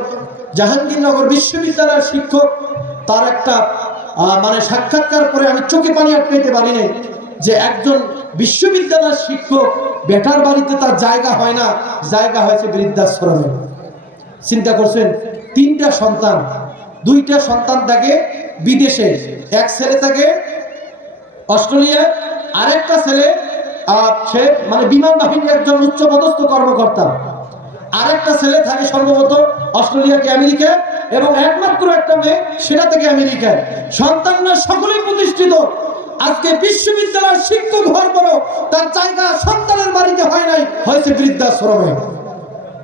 জাহাঙ্গীরনগর বিশ্ববিদ্যালয়ের শিক্ষক, তার একটা সাক্ষাৎকার করে আমি চোখে পানি আটকাইতে পারি নাই, যে একজন বিশ্ববিদ্যালয়ের শিক্ষক বেটার বাড়িতে তার জায়গা হয় না, জায়গা হয়েছে বৃদ্ধাশ্রমে। চিন্তা করছেন, 3টা সন্তান, 2টা সন্তান থাকে বিদেশে, এক ছেলে থাকে অস্ট্রেলিয়া, আরেকটা ছেলে সে মানে বিমান বাহিনীর একজন উচ্চপদস্থ কর্মকর্তা, আরেকটা ছেলে থাকে সম্ভবত অস্ট্রেলিয়াকে আমেরিকা, এবং একমাত্র একটা মেয়ে সেটা থেকে আমেরিকায়। সন্তানরা সকলেই প্রতিষ্ঠিত। আজকে বিশ্ববিদ্যালয়ের শিক্ষক হওয়ার পরও তার জায়গা সন্তানের বাড়িতে হয় নাই, হয়েছে বৃদ্ধাশ্রমে।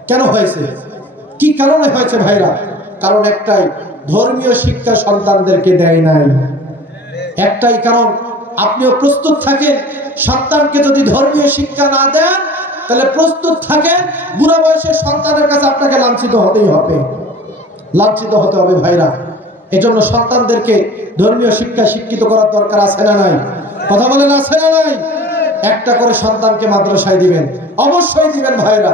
কেন হয়েছে? কি কারণে হয়েছে ভাইরা? কারণ একটাই, ধর্মীয় শিক্ষা সন্তানদেরকে দেয় নাই। একটাই কারণ। আপনিও প্রস্তুত থাকেন, সন্তানকে যদি ধর্মীয় শিক্ষা না দেন তাহলে প্রস্তুত থাকেন, বুড়া বয়সের সন্তানের কাছে আপনাকে লাঞ্ছিত হতেই হবে, লাঞ্ছিত হতে হবে ভাইরা। এজন্য সন্তানদেরকে ধর্মীয় শিক্ষা শিক্ষিত করার দরকার আছে না নাই? কথা বলেন, আছে না নাই? একটা করে সন্তানকে মাদ্রাসায় দিবেন, অবশ্যই দিবেন ভাইরা।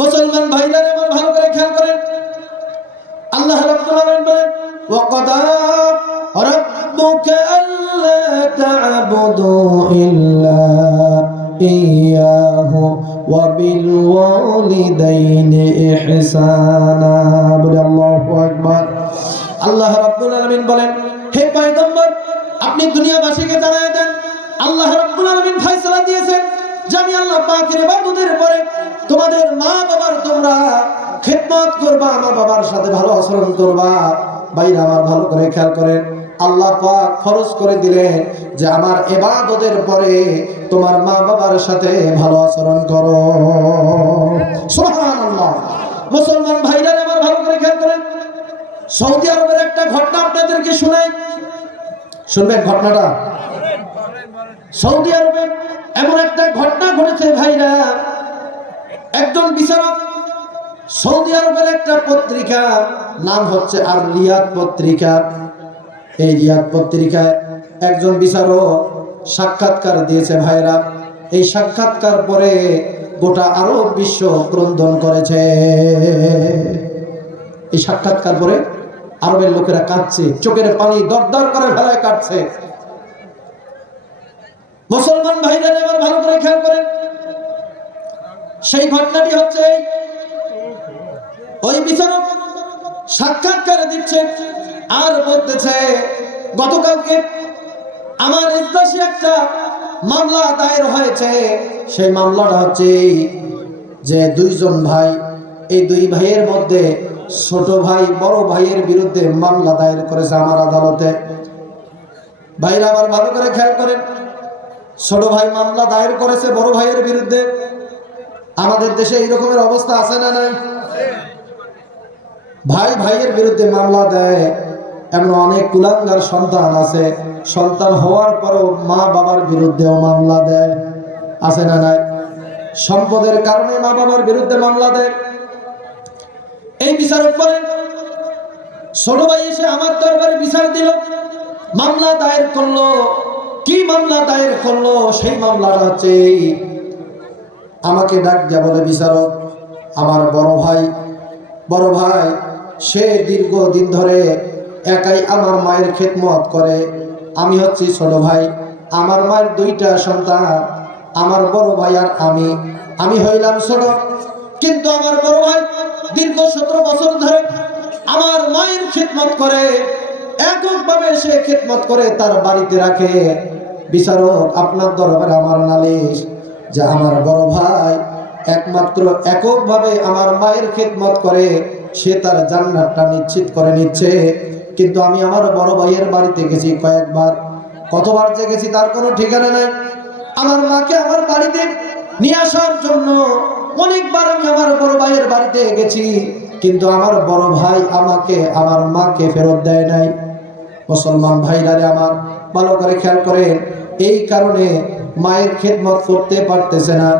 মুসলমান ভাইরা আমার ভালো করে খেয়াল করেন, আল্লাহ রাব্বুল আলামিন বলেন, ওয়াকাদা রাব্বুকা আল্লা তা'বুদু ইল্লা ইয়াহু ওয়া বিল ওয়ালিদাইনি ইহসানা। বলে আল্লাহু আকবার। আল্লাহ রাব্বুল আলামিন বলেন, হে পয়গম্বর, আপনি দুনিয়াবাসীকে জানায় দেন, আল্লাহ রাব্বুল আলামিন ফয়সালা দিয়েছেন যে আমি আল্লাহ পাকের ইবাদতের পরে তোমাদের মা বাবার তোমরা খেদমত করবা, মা বাবার সাথে ভালো আচরণ করবা। ভাইরা আমার ভালো করে খেয়াল করেন, আল্লাহ পাক ফরজ করে দিলেন যে আমার ইবাদতের পরে তোমার মা বাবার সাথে ভালো আচরণ করো। সুবহানাল্লাহ। মুসলমান ভাইরা আমার ভালো করে খেয়াল করেন, সৌদি আরবের একটা ঘটনা আপনাদেরকে শোনাই, শুনবেন ঘটনাটা? সৌদি আরবে এমন একটা ঘটনা ঘটেছে ভাইরা, একজন বিচারক, সৌদি আরবের একটা পত্রিকা নাম হচ্ছে আর রিয়াদ পত্রিকা, এই রিয়াদ পত্রিকায় একজন বিচারক সাক্ষাৎকার দিয়েছে ভাইরা। এই সাক্ষাৎকার পরে গোটা আরব বিশ্ব ক্রন্দন করেছে। এই সাক্ষাৎকার পরে আরবের লোকেরা কাঁদছে, চোখের পানি দরদর করে ফেলায় কাটছে। মুসলমান ভাইরা আমার ভালো করে খেয়াল করেন, সেই ঘটনাটি হচ্ছে ওই বিচারক সাক্ষাৎকার দিচ্ছে আর বলতেছে, গতকালকে আমার ইজলাসে একটা মামলা দায়ের হয়েছে। সেই মামলাটা হচ্ছে যে 2জন ভাই, এই 2 ভাইয়ের মধ্যে ছোট ভাই বড় ভাইয়ের বিরুদ্ধে মামলা দায়ের করেছে আমার আদালতে। ভাইরা আবার ভালো করে খেয়াল করেন, ছোট ভাই মামলা দায়ের করেছে বড় ভাইয়ের বিরুদ্ধে। আমাদের দেশে এই রকমের অবস্থা আছে না নাই? ভাই ভাইয়ের বিরুদ্ধে মামলা দেয়, এমন অনেক কুলাঙ্গার সন্তান আছে, সন্তান হওয়ার পরেও মা বাবার বিরুদ্ধেও মামলা দেয়, আছে না নাই? সম্পদের কারণে মা বাবার বিরুদ্ধে মামলা দেয়। এই বিচারক বলেন, ছোট ভাই এসে আমার দরবারে বিচার দিল, মামলা দায়ের করলো। কি মামলা দায়ের করলো? সেই মামলাটা হচ্ছে, আমাকে ডাক দিয়া বলে, বিচারক, আমার বড় ভাই সে দীর্ঘদিন ধরে একাই আমার মায়ের খেদমত করে। আমি হচ্ছি ছোট ভাই, আমার মায়ের 2টা সন্তান, আমার বড় ভাই আর আমি হইলাম ছোট। কিন্তু আমার বড় ভাই দীর্ঘ 17 বছর ধরে আমার মায়ের খেদমত করে, এককভাবে সে খেদমত করে, তার বাড়িতে রাখে। বিচারক, আপনার দরবারে আমার নালিশ যে আমার বড় ভাই একমাত্র এককভাবে আমার মায়ের খেদমত করে, সে তার জান্নাতটা নিশ্চিত করে নিচ্ছে। কিন্তু আমি আমার বড় ভাইয়ের বাড়িতে গেছি কয়েকবার, কতবার যে গেছি তার কোনো ঠিকানা নাই। আমার মাকে আমার বাড়িতে নিয়ে আসার জন্য অনেকবার আমি আমার বড় ভাইয়ের বাড়িতে গেছি, কিন্তু আমার বড় ভাই আমাকে আমার মাকে ফেরত দেয় নাই। মুসলমান ভাইরা আমার ভালো করে খেয়াল করেন, এই কারণে মায়ের খেদমত করতে পারতেছে না,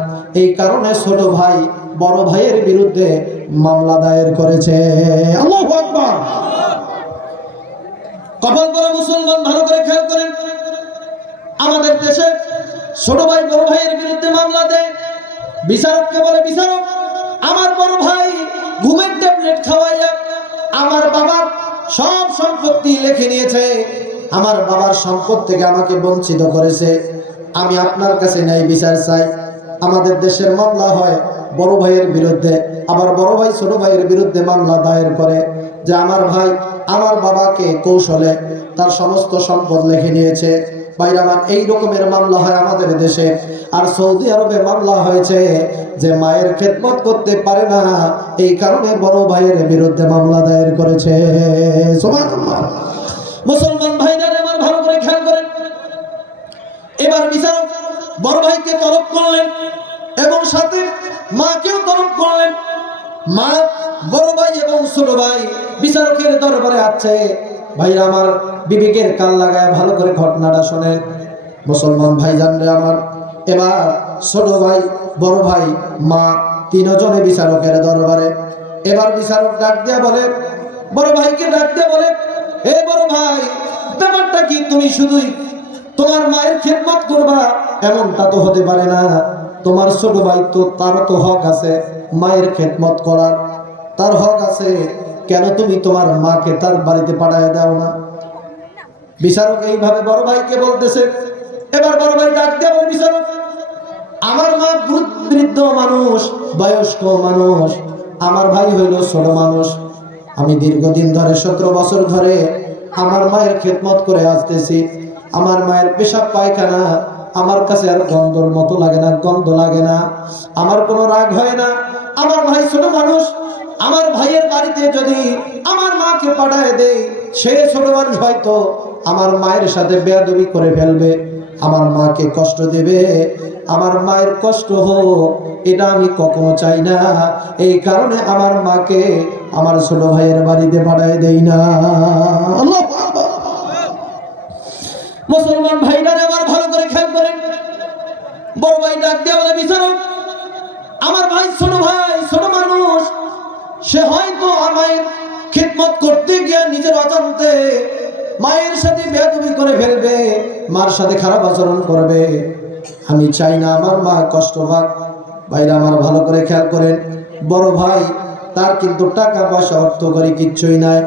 এই কারণে ছোট ভাই বড় ভাইয়ের বিরুদ্ধে মামলা দায়ের করেছে। আল্লাহু আকবার। কপাল পরা মুসলমান ভালো করে খেয়াল করেন, আমাদের দেশে ছোট ভাই বড় ভাইয়ের বিরুদ্ধে মামলা দেয়। বিচারককে বলে, বিচারক, আমার বড় ভাই ঘুমের ট্যাবলেট খাওয়াইয়া আমার বাবার সব সম্পত্তি লিখে নিয়েছে, আমার বাবার সম্পদ থেকে আমাকে বঞ্চিত করেছে। আমি আপনার কাছে ন্যায় বিচার চাই। আমাদের দেশের মামলা হয় বড় ভাইয়ের বিরুদ্ধে, আবার বড় ভাই ছোট ভাইয়ের বিরুদ্ধে মামলা দায়ের করে যে আমার ভাই আমার বাবাকে কৌশলে তার সমস্ত সম্পদ লিখে নিয়েছে। ভাইরা আমার, এই রকমের মামলা হয় আমাদের দেশে। আর সৌদি আরবে মামলা হয়েছে যে মায়ের খেদমত করতে পারে না, এই কারণে বড় ভাইয়ের বিরুদ্ধে মামলা দায়ের করেছে। সুবহানাল্লাহ। মুসলমান ভাইরা আমার ভালো করে খেয়াল করেন, এবার বিচারক বড় ভাইকে তলব করলেন এবং সাথে মাকেও তলব করলেন। মা, বড় ভাই এবং ছোট ভাই বিচারকের দরবারে আছে। ভাইরা আমার, বিবেকের কান লাগায় ভালো করে ঘটনাটা শোনেন। মুসলমান ভাই জানলে আমার, এবার ছোট ভাই, বড় ভাই, মা তিনজনে বিচারকের দরবারে। এবার বিচারক ডাক দিয়া বলে, বড় ভাইকে ডাক দিয়া বলে, হে বড় ভাই, ব্যাপারটা কি? তুমি শুধুই তোমার মায়ের খেদমত করবা এমনটা তো হতে পারে না। তোমার ছোট ভাই তো, তারও তো হক আছে মায়ের খেদমত করার, তার হক আছে। কেন তুমি তোমার মাকে তার বাড়িতে পাঠায় দাও না? বিচারক এইভাবে বড় ভাইকে বলতেছে। এবার বড় ভাই ডাক দিয়ে বলে, বিচারক, আমার মা বৃদ্ধ মানুষ, বয়স্ক মানুষ, আমার ভাই হইল ছোট মানুষ। আমি দীর্ঘদিন ধরে 17 বছর ধরে আমার মায়ের খেদমত করে আসতেছি। আমার মায়ের পেশাব পায়খানা আমার কাছে আর গন্ধর মতো লাগে না, গন্ধ লাগে না, আমার কোনো রাগ হয় না। আমার ভাই ছোট মানুষ, আমার ভাইয়ের বাড়িতে যদি আমার মাকে পাঠায় দেয়, সে ছোট মানুষ হয়তো আমার মায়ের সাথে বেয়াদবি করে ফেলবে, আমার মাকে কষ্ট দেবে। আমার মায়ের কষ্ট হোক, এটা আমি কখনো চাই না। এই কারণে আমার মাকে আমার ছোট ভাইয়ের বাড়িতে পাঠায় দেই না। আল্লাহু আকবার। মুসলমান ভাইরা আবার ভালো করে খেয়াল করেন। বড় ভাই ডাক দিয়ে বলে, বিচারক, আমার ভাই ছোট মানুষ, সে হয়তো মায়ের খেদমত করতে গিয়ে নিজের অজান্তে মায়ের সাথে বেয়াদবি করে ফেলবে, মার সাথে খারাপ আচরণ করবে। আমি চাই না আমার মা কষ্ট পাক। ভাইরা আমার ভালো করে খেয়াল করেন, বড় ভাই তার কিন্তু টাকা পয়সা অর্থ করে কিচ্ছুই নাই,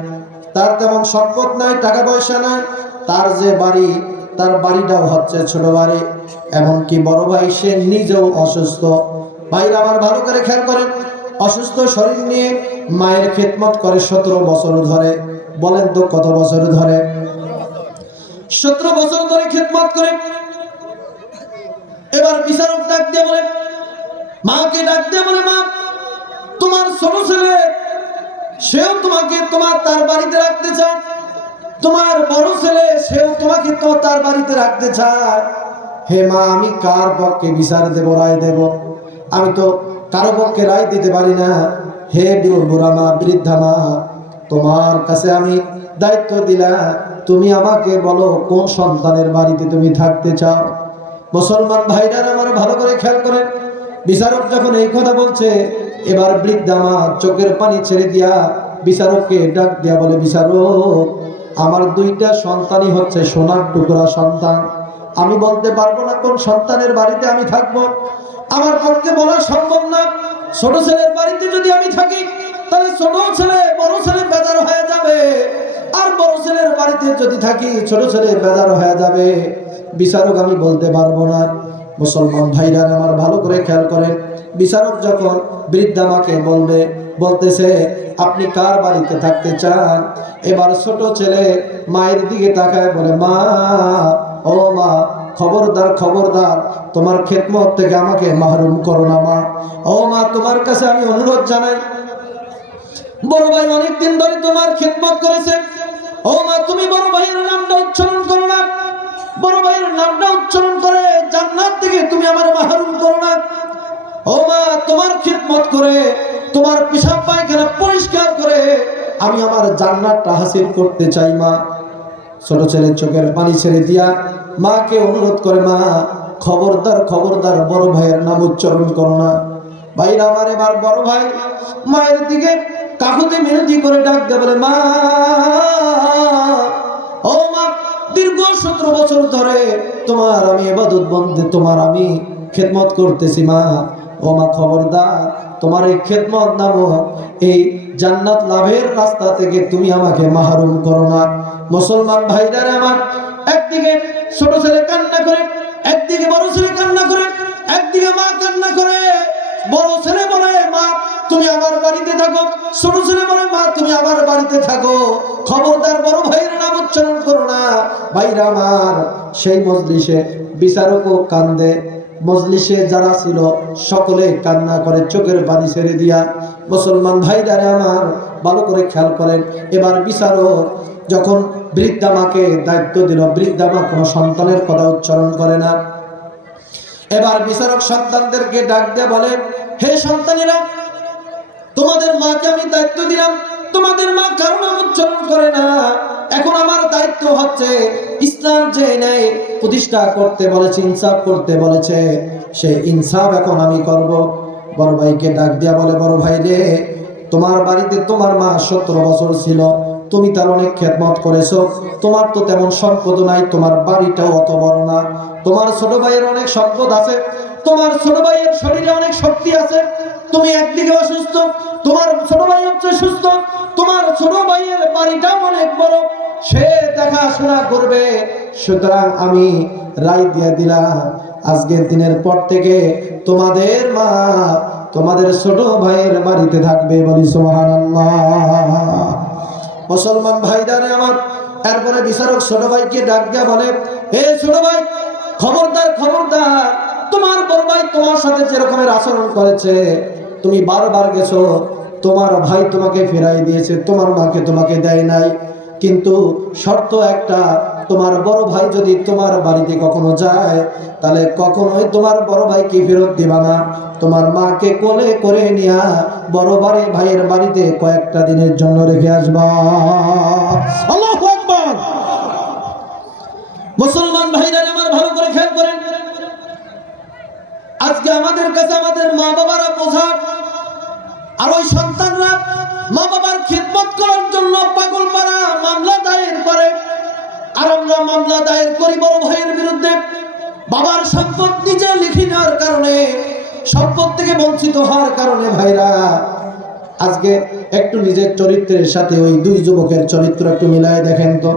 তার তেমন সম্পদ নাই, টাকা পয়সা নাই। তার যে বাড়ি, তার বাড়িটাও হচ্ছে ছোট বাড়ি। এমনকি বড় ভাই সে নিজেও অসুস্থ। ভাইরা আমার ভালো করে খেয়াল করেন, অসুস্থ শরীর নিয়ে মায়ের খেদমত করে 17 বছর ধরে। বলেন তো কত বছর ধরে? 17 বছর ধরে খেদমত করে। এবার বিচারক ডাক দিয়ে বলে, মাকে ডাক দিয়ে বলে, মা, তোমার ছোট ছেলে সেও তোমাকে তার বাড়িতে রাখতে চায়, তোমার বড় ছেলে সেও তোমাকে তো তার বাড়িতে রাখতে চায়। হে মা, আমি কার পক্ষে বিচার দেব, রায় দেব? আমি তো কারো পক্ষে রায় দিতে পারি না। হে বুড়া মা, বৃদ্ধা মা, তোমার কাছে আমি দায়িত্ব দিলাম, তুমি আমাকে বলো কোন সন্তানের বাড়িতে তুমি থাকতে চাও। মুসলমান ভাইরা আমার ভালো করে খেয়াল করেন, বিচারক যখন এই কথা বলছে, এবার বৃদ্ধা মা চোখের পানি ছেড়ে দিয়া বিচারককে ডাক দিয়া বলে, বিচারক, আমার 2টা সন্তানই হচ্ছে সোনার টুকরা সন্তান। আমি বলতে পারবো না কোন সন্তানের বাড়িতে আমি থাকবো, আমার পক্ষে বলা সম্ভব না। ছোট ছেলের বাড়িতে যদি আমি থাকি, তাহলে ছোট ছেলে বড় ছেলে বেজার হয়ে যাবে, আর বড় ছেলের বাড়িতে যদি থাকি ছোট ছেলে বেজার হয়ে যাবে। বিচারক, আমি বলতে পারবো না। মুসলমান ভাইরা আমার ভালো করে খেয়াল করেন, বিচারক যখন বৃদ্ধা মাকে বলতেছে, আপনি কার বাড়িতে থাকতে চান? এবার ছোট ছেলে মায়ের দিকে তাকায় বলে, মা, ও মা, খবরদার খবরদার, তোমার খেদমত থেকে আমাকে মাহরুম করো না মা। ও মা, তোমার কাছে আমি অনুরোধ জানাই, বড় ভাই অনেকদিন ধরে তোমার খেদমত করেছে। ও মা, তুমি বড় ভাইয়ের নামটা উচ্চারণ করো না, বড় ভাইয়ের নামটা উচ্চারণ করে জান্নাত থেকে তুমি আমার মাহরুম করো না। ও মা, তোমার খেদমত করে, তোমার পেশাব পায়খানা পরিষ্কার করে আমি আমার জান্নাতটা হাসিল করতে চাই মা। ছোট ছেলের চোখের পানি ছেড়ে দিয়া মাকে অনুরোধ করে, মা, খবরদার খবরদার, বড় ভাইয়ের নাম উচ্চারণ করো না। ভাইরা আমার, এবার বড় ভাই মায়ের দিকে কাকুতি মিনতি করে ডাক দেয়, বলে, মা, ও মা, দীর্ঘ 17 বছর ধরে তোমার আমি ইবাদত বন্দে, তোমার আমি খেদমত করতেছি মা। ও মা, খবরদার, তোমার এই খেদমত নামক এই জান্নাত লাভের রাস্তা থেকে তুমি আমাকে মাহরুম করো না। মুসলমান ভাইরা আমার, একদিকে ছোট ছেলে কান্না করে, একদিকে বড় ছেলে কান্না করে, একদিকে মা কান্না করে, বড় ছেলে বলে, তুমি আমার বাড়িতে থাকো। ছোট ছেলে বলে মা তুমি আমার বাড়িতে থাকো, খবরদার বড় ভাইয়ের নাম উচ্চারণ করো না। ভাইরা আমার, সেই মজলিসে বিচারকও কান্দে, মজলিসে যারা ছিল সকলে কান্না করে চোখের পানি ছেড়ে দিয়া। মুসলমান ভাইদারে আমার ভালো করে খেয়াল করেন, এবার বিচারক যখন বৃদ্ধা মাকে দায়িত্ব দিল, বৃদ্ধা মা কোনো সন্তানের কথা উচ্চারণ করে না। এবার বিচারক সন্তানদেরকে ডাক দিয়ে বলে, হে সন্তানেরা, তোমাদের মাকে আমি দায়িত্ব দিলাম, তোমাদের মা কারো নাম উচ্চারণ করে না। এখন আমার দায়িত্ব হচ্ছে ইসলাম যে ন্যায় প্রতিষ্ঠা করতে বলেছে, ইনসাফ করতে বলেছে, সেই ইনসাফ এখন আমি করব। বড় ভাইকে ডাক দিয়া বলে, বড় ভাই রে, তোমার বাড়িতে তোমার মা 17 বছর ছিল, তুমি তার অনেক খেদমত করেছো, তোমার তো তেমন সম্পদ নাই, তোমার বাড়িটাও অত বড় না, তোমার ছোট ভাইয়ের অনেক সম্পদ আছে, তোমার ছোট ভাইয়ের শরীরে অনেক শক্তি আছে, তুমি একদিকে অসুস্থ, তোমার ছোট ভাই হচ্ছে সুস্থ, তোমার ছোট ভাইয়ের বাড়িটাও অনেক বড়, সে দেখাশোনা করবে। সুতরাং আমি রায় দিয়ে দিলাম, আজকের দিনের পর থেকে তোমাদের মা তোমাদের ছোট ভাইয়ের বাড়িতে থাকবে। বলি সুবহানাল্লাহ। মুসলমান ভাইদারে আমার, এরপরে বিচারক ছোট ভাইকে ডাক দিয়া বলে, হে ছোট ভাই, খবরদার খবরদার, তোমার বড় ভাই তোমার সাথে যে রকমের আচরণ করেছে, তুমি বারবার গেছো, তোমার ভাই তোমাকে ফেরাই দিয়েছে, তোমার মাকে তোমাকে দেয় নাই, কিন্তু শর্ত একটা, তোমার বড় ভাই যদি তোমার বাড়িতে কখনো যায়, তাহলে কখনোই তোমার বড় ভাইকে ফেরত দিবা না, তোমার মাকে কোলে করে নিয়া বড় ভাইয়ের বাড়িতে কয়েকটা দিনের জন্য রেখে আসবা। আল্লাহু আকবার। মুসলমান ভাইরা আমার, ভালো করে খেয়াল করেন, আজকে আমাদের কাছে আমাদের মা বাবারা বোঝা, আর ওই সন্তানরা মা বাবার খিদমত করার জন্য পাগল পারা মামলা দায়ের করে। আর আমরা মামলা দায়ের করি বড় ভাইয়ের বিরুদ্ধে, বাবার সম্পদ নিজে লিখে নেওয়ার কারণে, সম্পদ থেকে বঞ্চিত হওয়ার কারণে। ভাইরা, আজকে একটু নিজের চরিত্রের সাথে ওই দুই যুবকের চরিত্র একটু মিলায় দেখেন তো,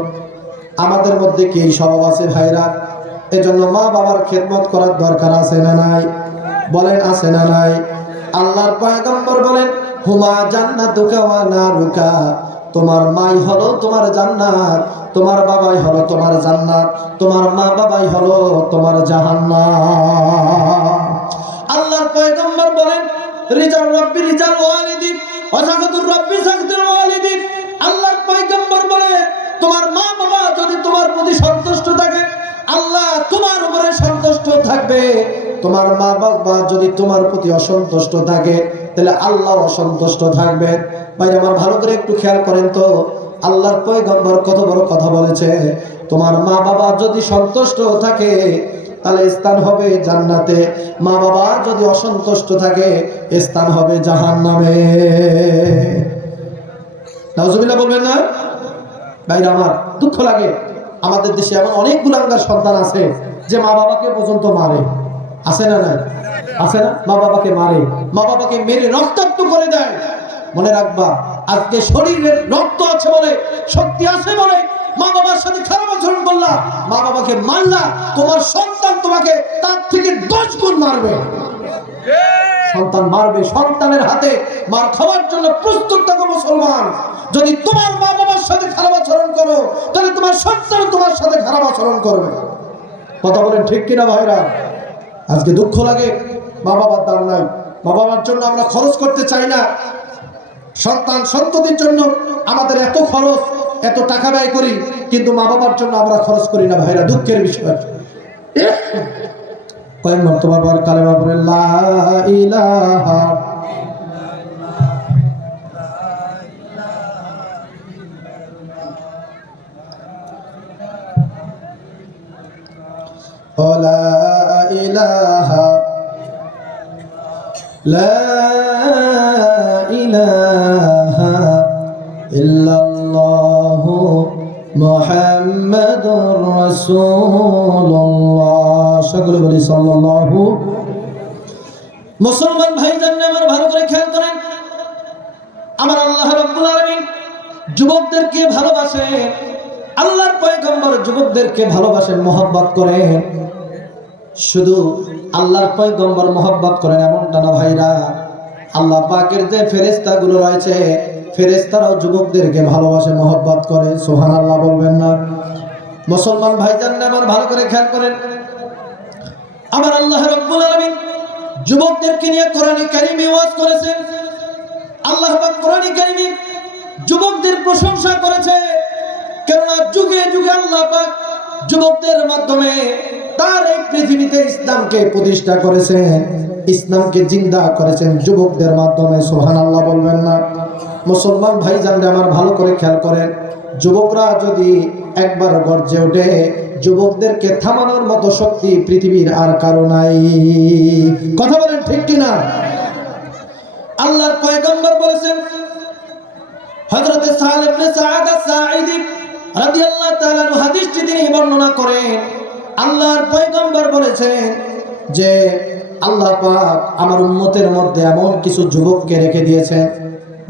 আমাদের মধ্যে কি এই স্বভাব আছে ভাইরা? এজন্য মা বাবার খেদমত করার দরকার আছে না নাই? বলেন আছে না নাই? আল্লাহর পয়গম্বর বলেন, হুমা জান্নাতুকা ওয়া নারুকা, তোমার মাই হলো তোমার জান্নাত, তোমার বাবাই হলো তোমার জান্নাত, তোমার মা বাবাই হলো তোমার জাহান্নাম। আল্লাহর পয়গম্বর বলেন, রিজাল রাব্বি রিজাল ওয়ালিদি ওয়া সাকাতুর রাব্বি সাকাতুল ওয়ালিদি। আল্লাহর পয়গম্বর বলে, তোমার মা বাবা যদি তোমার প্রতি সন্তুষ্ট থাকে, আল্লাহ তোমার উপরে সন্তুষ্ট থাকবে। তোমার মা বাবা যদি তোমার প্রতি অসন্তুষ্ট থাকে, তাহলে আল্লাহ অসন্তুষ্ট থাকবে। ভাই আমার, ভালো করে একটু খেয়াল করেন তো, আল্লাহর পয়গম্বর কত বড় কথা বলেছে। তোমার মা বাবা যদি সন্তুষ্ট থাকে, তাহলে স্থান হবে জান্নাতে, মা বাবা যদি অসন্তুষ্ট থাকে, স্থান হবে জাহান্নামে। নাউজুবিল্লাহ বলবেন না? ভাইরা আমার, দুঃখ লাগে, আমাদের দেশে এমন অনেক গুনাহগার সন্তান আছে যে মা বাবাকে পর্যন্ত মারে। আছে না নাই? আছে না? মা বাবাকে মারে, মা বাবাকে মেরে রক্তাক্ত করে দেয়। মনে রাখবা, আজকে শরীরের রক্ত আছে বলে, শক্তি আছে বলে মা বাবার সাথে খারাপ আচরণ করলা, মা বাবাকে মারলা, তোমার সন্তান তোমাকে তার থেকে 10 গুণ মারবে। সন্তান মারবে, সন্তানের হাতে মার খাওয়ার জন্য প্রস্তুত থাকো মুসলমান। যদি তোমার মা বাবার সাথে খারাপ আচরণ করো, তাহলে তোমার সন্তান তোমার সাথে খারাপ আচরণ করবে। কথা বলেন ঠিক কিনা ভাইরা? আজকে দুঃখ লাগে, মা বাবার দাম নাই, মা বাবার জন্য আমরা খরচ করতে চাই না। সন্তান সন্ততির জন্য আমাদের এত খরচ, এত টাকা ব্যয় করি, কিন্তু মা বাবার জন্য আমরা খরচ করি না। ভাইরা, দুঃখের বিষয়। কয়েক মর্তবা বার কালেমা পড়ে লা ইলাহা লা ইলাহা লা ইলাহা ইল্লাল্লাহু মুহাম্মাদুর রাসূলুল্লাহ। সকলে বলি সাল্লাল্লাহু। মুসলমান ভাইজান আমার, ভালো করে খেয়াল করেন, আমার আল্লাহ রাব্বুল আলামিন যুবকদেরকে ভালোবাসেন। আল্লাহর পয়গম্বর যুবকদেরকে ভালোবাসেন, মহব্বত করেন। শুধু আল্লাহর পয়গম্বর মহব্বত করেন এমনটা না ভাইরা, আল্লাহ পাকের যে ফেরেশতাগুলো রয়েছে, ফেরেশতারাও যুবকদেরকে ভালোবাসে, মহব্বত করে। সুবহানাল্লাহ বলবেন না? মুসলমান ভাইজান আমার ভালো করে খেয়াল করেন, আমার আল্লাহ রাব্বুল আলামিন যুবকদেরকে নিয়ে কোরআনে কারীমে ওয়াজ করেছেন। আল্লাহ পাক কোরআনে কারীমে যুবকদের প্রশংসা করেছে, কেননা যুগে যুগে আল্লাহ পাক যুবকদের মাধ্যমে তার এই পৃথিবীতে ইসলামকে প্রতিষ্ঠা করেছেন, ইসলামকে জিন্দা করেছেন যুবকদের মাধ্যমে। সুবহানাল্লাহ বলবেন না? মুসলমান ভাইজানরা আমার ভালো করে খেয়াল করেন, যুবকরা যদি একবার গর্জে ওঠে, যুবকদেরকে থামানোর মতো শক্তি পৃথিবীর আর কারো নাই। কথা বলেন ঠিক কিনা? আল্লাহর পয়গম্বর বলেছেন, হযরত সাহেল ইবনে সাঈদ আস-সাঈদী রাদিয়াল্লাহু তাআলা আনহু হাদিসটি তিনি বর্ণনা করেন। আল্লাহর পয়গম্বর বলেছেন যে আল্লাহ পাক আমার উম্মতের মধ্যে এমন কিছু যুবককে রেখে দিয়েছেন,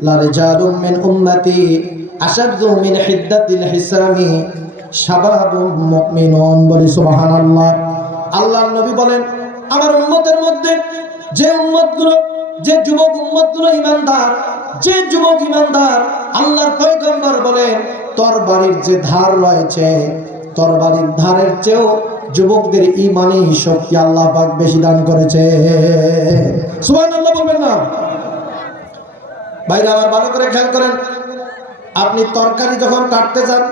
লা রিজালুম মিন উম্মতি আশাদ্দু মিন হিদ্দাতিল হিসামি শাবাবুম মুমিনুন। বলি সুবহানাল্লাহ। আল্লাহর নবী বলেন, আমার উম্মতের মধ্যে যে উম্মতগুলো, যে যুবক উম্মতগুলো ঈমানদার, যে যুবক ঈমানদার, আল্লাহর পয়গম্বর বলেন তরবারির যে ধার রয়েছে, তরবারির ধারের চেয়েও যুবকদের ঈমানি শক্তি আল্লাহ পাক বেশি দান করেছে। সুবহানাল্লাহ বলবেন না? ভাইরা আমার ভালো করে খেয়াল করেন, আপনি তরকারি যখন কাটতে যান,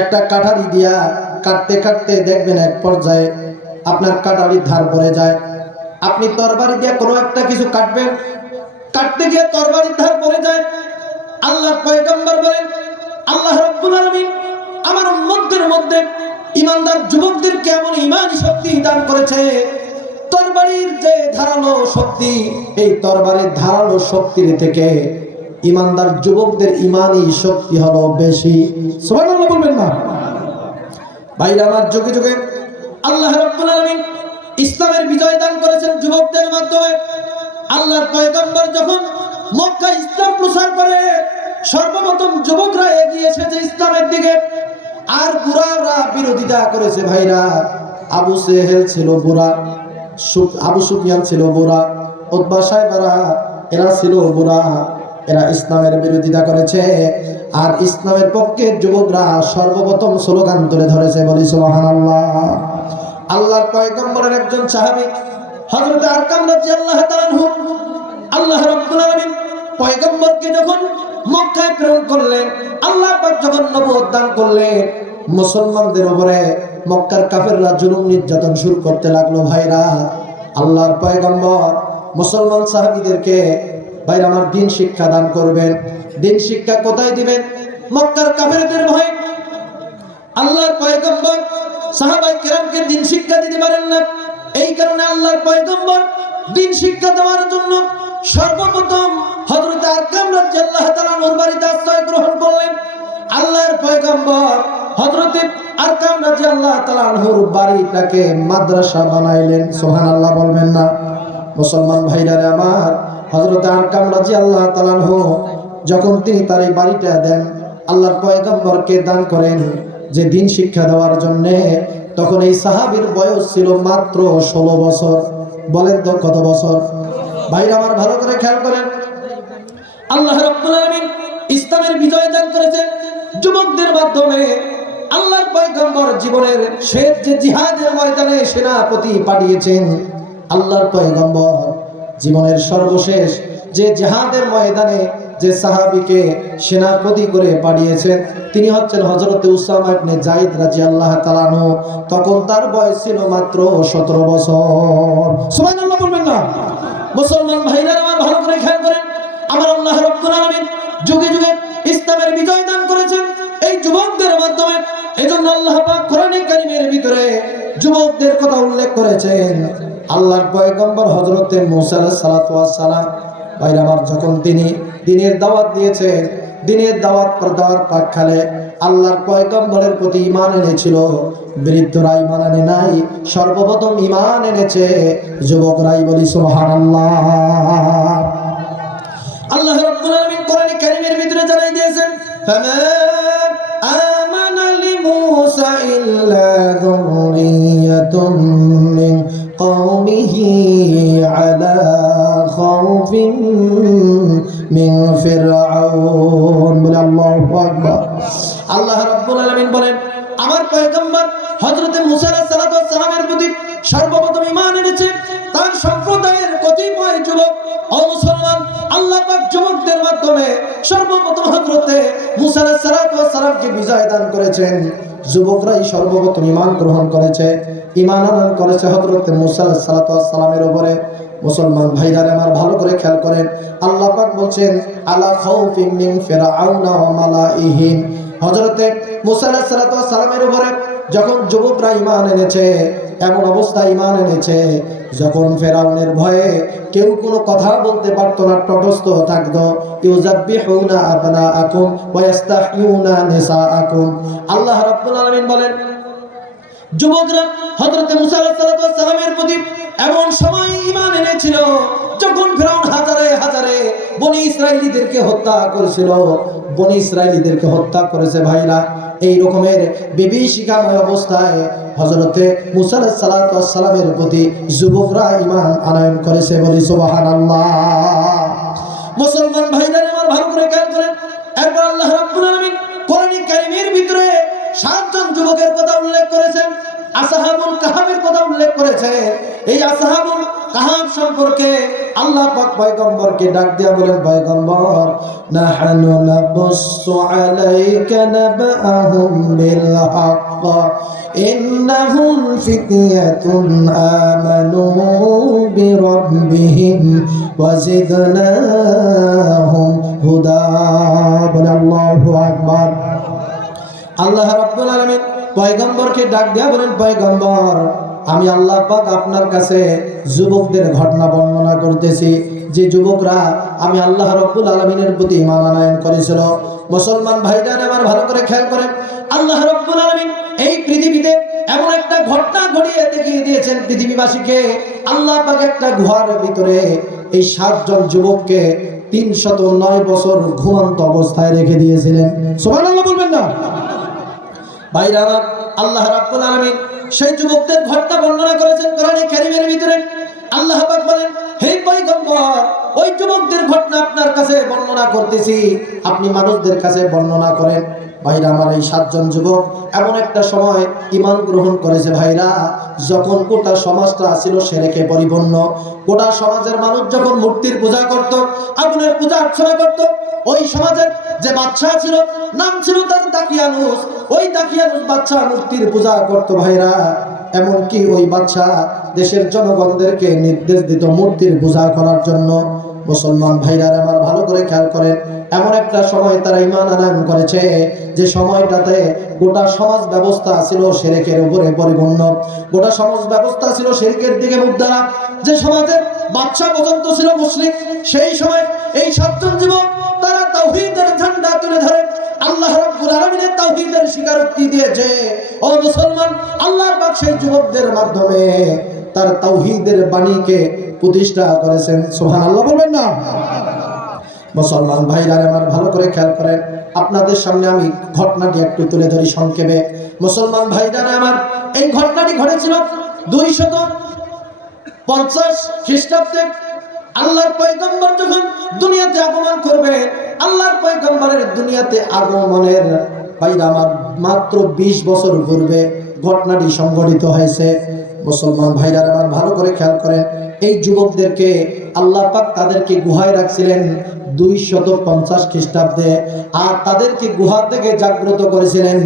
একটা কাটারি দিয়া কাটতে কাটতে দেখবেন এক পর্যায়ে আপনার কাটারির ধার পড়ে যায়। আপনি তরবারি দিয়ে কোনো একটা কিছু কাটবেন, কাটতে গিয়ে তরবারির ধার পড়ে যায়। আল্লাহর পয়গম্বর বলেন, আল্লাহ রাব্বুল আলামিন আমার উম্মতদের মধ্যে ঈমানদার যুবকদেরকে এমন ঈমানি শক্তি দান করেছে, তরবারির যে ধারালো শক্তি, এই তরবারির ধারালো শক্তির থেকে ঈমানদার যুবকদের ঈমানি শক্তি হলো বেশি। সুবহানাল্লাহ বলবেন না? ভাইরা আমার, যুগে যুগে আল্লাহ রাব্বুল আলামিন ইসলামের বিজয় দান করেছেন যুবকদের মাধ্যমে। আল্লাহর পয়গম্বর যখন মক্কা ইসলাম প্রচার করে, সর্বপ্রথম যুবকরা এগিয়ে এসেছে ইসলামের দিকে, আর বুড়ারা বিরোধিতা করেছে। ভাইরা, আবু সেহেল ছিল বুড়া, আবু সুফিয়ান ছিল বুড়া, উতবা সাহেবারা এরা ছিল বুড়া, এরা ইসলামের বিরোধিতা করেছে। আর ইসলামের পক্ষে যুবকরা সর্বপ্রথম স্লোগান তুলে ধরেছে। বলি সুবহানাল্লাহ। আল্লাহর পয়গম্বরের একজন সাহাবী হযরত আরকাম রাদিয়াল্লাহু তাআলা আনহু, আল্লাহ রাব্বুল আলামিন পয়গম্বরকে যখন মক্কায় প্রেরণ করলেন, আল্লাহ পাক যখন নবুয়ত দান করলেন, মুসলমানদের উপরে মক্কার কাফেররা জুলুম নির্যাতন শুরু করতে লাগলো। ভাইরা, আল্লাহর পয়গম্বর মুসলমান সাহাবীদেরকে, ভাইরা আমার, দিন শিক্ষা দান করবেন। দিন শিক্ষা কোথায় দিবেন? মক্কার কাফেরদের ভয়ে আল্লাহর পয়গম্বর সাহাবায়ে কেরামকে দিন শিক্ষা দিতে পারেন না। এই কারণে আল্লাহর পয়গম্বর দিন শিক্ষা দেওয়ার জন্য সর্বপ্রথম হযরত আরকাম রাদিয়াল্লাহু তাআলা আনহুর বাড়িতে আশ্রয় গ্রহণ করলেন। আল্লাহর পয়গম্বর হযরত আরকাম রাদিয়াল্লাহু তাআলা আনহুর বাড়িটাকে মাদ্রাসা বানাইলেন। সুবহানাল্লাহ বলবেন না? মুসলমান ভাইরা আমার, হযরত আরকাম রাদিয়াল্লাহু তাআলা আনহু যখন তিনি তার এই বাড়িটা দেন, আল্লাহর পয়গম্বরকে দান করেন যে দিন শিক্ষা দেওয়ার জন্য, তখন এই সাহাবীর বয়স ছিল মাত্র 16 বছর। বলেন তো কত বছর? ভাইরা আমার ভালো করে খেয়াল করেন, আল্লাহ রাব্বুল আলামিন ইসলামের বিজয় দান করেছেন যুবকদের মাধ্যমে। আল্লাহর পয়গম্বর জীবনের শেষ যে জিহাদের ময়দানে সেনাপতি পাঠিয়েছেন, আল্লাহর পয়গম্বর জীবনের সর্বশেষ যে জিহাদের ময়দানে যে সাহাবীকে সেনাপতি করে পাঠিয়েছেন, তিনি হচ্ছেন হযরত উসামা ইবনে যায়েদ রাদিয়াল্লাহু তাআলা আনহু। তখন তার বয়স ছিল মাত্র 17 বছর। সুবহানাল্লাহ বলবেন না? মুসলমান ভাইরা আমার ভালো করে খেয়াল করেন, আমার আল্লাহ রাব্বুল আলামিন যুগে যুগে ইসলামের বিজয় দান করেছেন এই যুবকদের মাধ্যমে। এজন্য আল্লাহ পাক কোরআনে কারীমের ভিতরে যুবকদের কথা উল্লেখ করেছেন। আল্লাহর পয়গম্বর হযরত মূসা আলাইহিস সালাতু ওয়াস সালাম, ভাইরা আমার, যখন তিনি দ্বীনের দাওয়াত দিয়েছেন, দ্বীনের দাওয়াত দেওয়ার প্রাক্কালে আল্লাহর পয়গম্বরের প্রতি ঈমান এনেছিল। বৃদ্ধরা ঈমান আনে নাই, সর্বপ্রথম ঈমান এনেছে যুবকরাই। বলি সুবহানাল্লাহ। আল্লাহ রাব্বুল আলামিন কোরআনে কারীমের ভিতরে জানাই দিয়েছেন, ফামা আমানা লিমূসা ইল্লা যুররিয়াতুম মিন কওমিহি আলা খাউফিন মিন ফিরআউন। বলে আল্লাহু আকবার। আল্লাহ রাব্বুল আলামিন বলেন, আমার পয়গম্বর হযরত মুসা আলাইহিস সালামের প্রতি সর্বপ্রথম ঈমান এনেছে তার সম্প্রদায়ের কতিপয় যুবক ও মুসলমান। আল্লাহ পাক যুবকদের মাধ্যমে সর্বপ্রথম হযরত মুসা আলাইহিস সালামকে বিজয় দান করেছেন। যুবকরাই সর্বপ্রথম ঈমান গ্রহণ করেছে, ঈমান আনয়ন করেছে হযরত মুসা আলাইহিস সালামের উপরে। মুসলমান ভাইরা আমার ভালো করে খেয়াল করেন, আল্লাহ পাক বলছেন আলা খাউফিন মিন ফিরআউনা ওয়া মালাইহি। হযরত মুসা আলাইহিস সালামের উপরে যখন যুবকরা ঈমান এনেছে, এমন অবস্থায় ঈমান এনেছে যখন ফেরাউনের ভয়ে কেউ কোনো কথা বলতে পারতো না, তটস্থ থাকতো। ইউযাব্বিহুনা আবনাআকুম ওয়া ইস্তাহইউনা নিসাআকুম। আল্লাহ রাব্বুল আলামিন বলেন, যুবকরা হযরত মুসা আলাইহিস সালামের প্রতি এমন সময় ঈমান এনেছিল যখন ফেরাউন হাজারে হাজারে বনি ইসরাইলীদেরকে হত্যা করেছিল। বনি ইসরাইলীদেরকে হত্যা করেছে ভাইরা। এই রকমের বিভীষিকাময় অবস্থায় হযরতে মুসা আলাইহিস সালামের প্রতি যুবকরা ঈমান আনয়ন করেছে। বলি সুবহানাল্লাহ। মুসলমান ভাইরা আমার ভালো করে খেয়াল করেন, এরপর আল্লাহ রাব্বুল আলামিন কোরআনে কারীমের ভিতরে 7 জন যুবকের কথা উল্লেখ করেছেন, আসহাবুল কাহাফের কথা উল্লেখ করেছে। এই আসহাবুল কাহাফ সম্পর্কে আল্লাহ পাক পয়গম্বরকে ডাক দিয়া বলেন, পয়গম্বর নাহনু নাবুসু আলাইকা নাবাহুম বিল হক ইন্নাহুম ফিতয়াতুন আমানু বিরাব্বিহিম ওয়া জিদনাহুম হুদা। বলে আল্লাহু আকবার। আল্লাহ রাব্বুল আলামিন পয়গম্বরকে ডাক দিয়া বলেন, পয়গম্বর আমি আল্লাহ পাক আপনার কাছে যুবকদের ঘটনা বর্ণনা করতেছি, যে যুবকরা আমি আল্লাহ রাব্বুল আলামিনের প্রতি ঈমান আনয়ন করেছিল। মুসলমান ভাইরা আমার ভালো করে খেয়াল করেন, আল্লাহ রাব্বুল আলামিন এই পৃথিবীতে এমন একটা ঘটনা ঘটিয়ে দেখিয়ে দিয়েছেন পৃথিবীবাসীকে। আল্লাহ পাক একটা গুহার ভিতরে এই 7 জন যুবককে 309 বছর ঘুমন্ত অবস্থায় রেখে দিয়েছিলেন। সুবহানাল্লাহ বলবেন না ভাইরা আমার? আল্লাহ রাব্বুল আলামিন সেই যুবকদের ঘটনা বর্ণনা করেছেন কোরআনে কারীমের ভিতরে। আল্লাহ পাক বলেন, হে পয়গম্বর ওই যুবকদের ঘটনা আপনার কাছে বর্ণনা করতেছি, আপনি মানুষদের কাছে বর্ণনা করেন। ভাইরা আমার এই 7 জন যুবক এমন একটা সময় ঈমান গ্রহণ করেছে ভাইরা, যখন গোটা সমাজটা ছিল শিরকে পরিপূর্ণ। গোটা সমাজের মানুষ যখন মূর্তির পূজা করত, আগুনের পূজা অর্চনা করত। ওই সমাজের যে বাদশা ছিল, নাম ছিল তার দাকিয়ানুস, ওই দাকিয়ানুস বাদশা মূর্তির পূজা করত ভাইরা। এমনকি ওই বাদশা দেশের জনগণদেরকে নির্দেশ দিত মূর্তির পূজা করার জন্য। মুসলমান ভাইরা আমার ভালো করে খেয়াল করেন, এমন একটা সময় তারা ঈমান আনয়ন করেছে যে সময়টাতে গোটা সমাজ ব্যবস্থা ছিল শিরকের উপরে পরিপূর্ণ। গোটা সমাজ ব্যবস্থা ছিল শিরকের দিকে মুখ দ্বারা। যে সমাজের বাদশা পর্যন্ত ছিল মুশরিক, সেই সময় এই 7 জন যুবক তারা তাওহীদের ঝান্ডা তুলে ধরে আল্লাহ রাব্বুল আলামিনের তাওহীদের স্বীকারোক্তি দিয়েছে। ও মুসলমান, আল্লাহ পাক সেই যুবকদের মাধ্যমে তার তাওহীদের বাণীকে প্রতিষ্ঠা করেছেন। সুবহানাল্লাহ বলবেন না? মুসলমান ভাইরা আমার ভালো করে খেয়াল করেন, আপনাদের সামনে আমি ঘটনাটি একটু তুলে ধরি সংক্ষেপে। মুসলমান ভাইরা আমার এই ঘটনাটি ঘটেছিল 250 খ্রিস্টাব্দে। আল্লাহর পয়গম্বর যখন দুনিয়াতে আগমন করবে, আল্লাহর পয়গম্বরের দুনিয়াতে আগমনের ভাইরা আমার মাত্র 20 বছর পূর্বে ঘটনাটি সংঘটিত হয়েছে। মুসলমান ভাইরা আমার ভালো করে খেয়াল করেন, এই যুবকদেরকে আল্লাহ পাক তাদেরকে গুহায় রাখছিলেন 250 খ্রিস্টাব্দে, আর তাদেরকে গুহা থেকে জাগ্রত করেছিলেন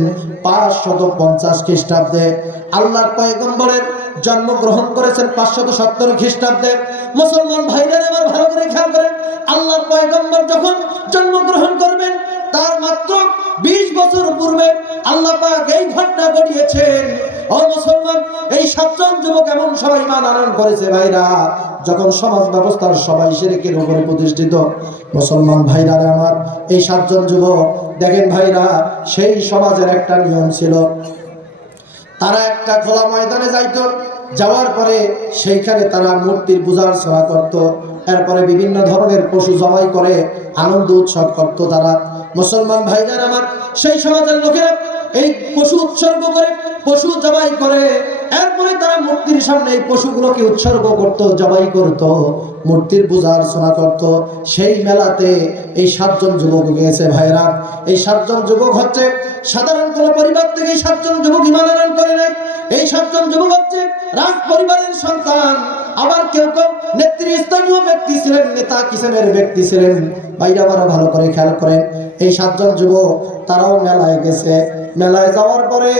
550 খ্রিস্টাব্দে। আল্লাহর পয়গম্বরের জন্মগ্রহণ করেছেন 570 খ্রিস্টাব্দে। মুসলমান ভাইরা আমার ভালো করে খেয়াল করেন, আল্লাহর পয়গম্বর যখন জন্মগ্রহণ করবেন তার মাত্র 20 বছর পূর্বে আল্লাহ পাক এই ঘটনা ঘটিয়েছেন। ও মুসলমান, এই 7 জন যুবক এমন সবাই ঈমান আনয়ন করেছে ভাইরা যখন সমাজ ব্যবস্থার সবাই শিরকের উপরে প্রতিষ্ঠিত। মুসলমান ভাইরা আমার এই 7 জন যুবক দেখেন ভাইরা, সেই সমাজের একটা নিয়ম ছিল, তারা একটা খোলা ময়দানে যাইতো, যাওয়ার পরে সেইখানে তারা মূর্তির পূজা অর্চনা করত। এরপরে বিভিন্ন ধরনের পশু জবাই করে আনন্দ উৎসব করত তারা। মুসলমান ভাইরা আমার সেই সমাজের লোকেরা এই পশু উৎসর্গ করে পশু জবাই করে, এরপরে তারা মূর্তির সামনে এই পশুগুলোকে উৎসর্গ করত, জবাই করত, মূর্তির পূজা অর্চনা করত। সেই মেলাতে এই 7 জন যুবক গিয়েছে। ভাইরা, এই 7 জন যুবক হচ্ছে সাধারণ কোন পরিবার থেকে এই 7 জন যুবক ঈমান আনয়ন করে নাই। এই 7 জন যুবক হচ্ছে রাজ পরিবারের সন্তান। আবার কেউ কেউ নেতৃস্থানীয় ব্যক্তি ছিলেন, নেতা কিসেমের ব্যক্তি ছিলেন। ভাইরা আমার ভালো করে খেয়াল করেন, এই 7 জন যুবক তারাও মেলায় গেছে। মেলায় যাওয়ার পরে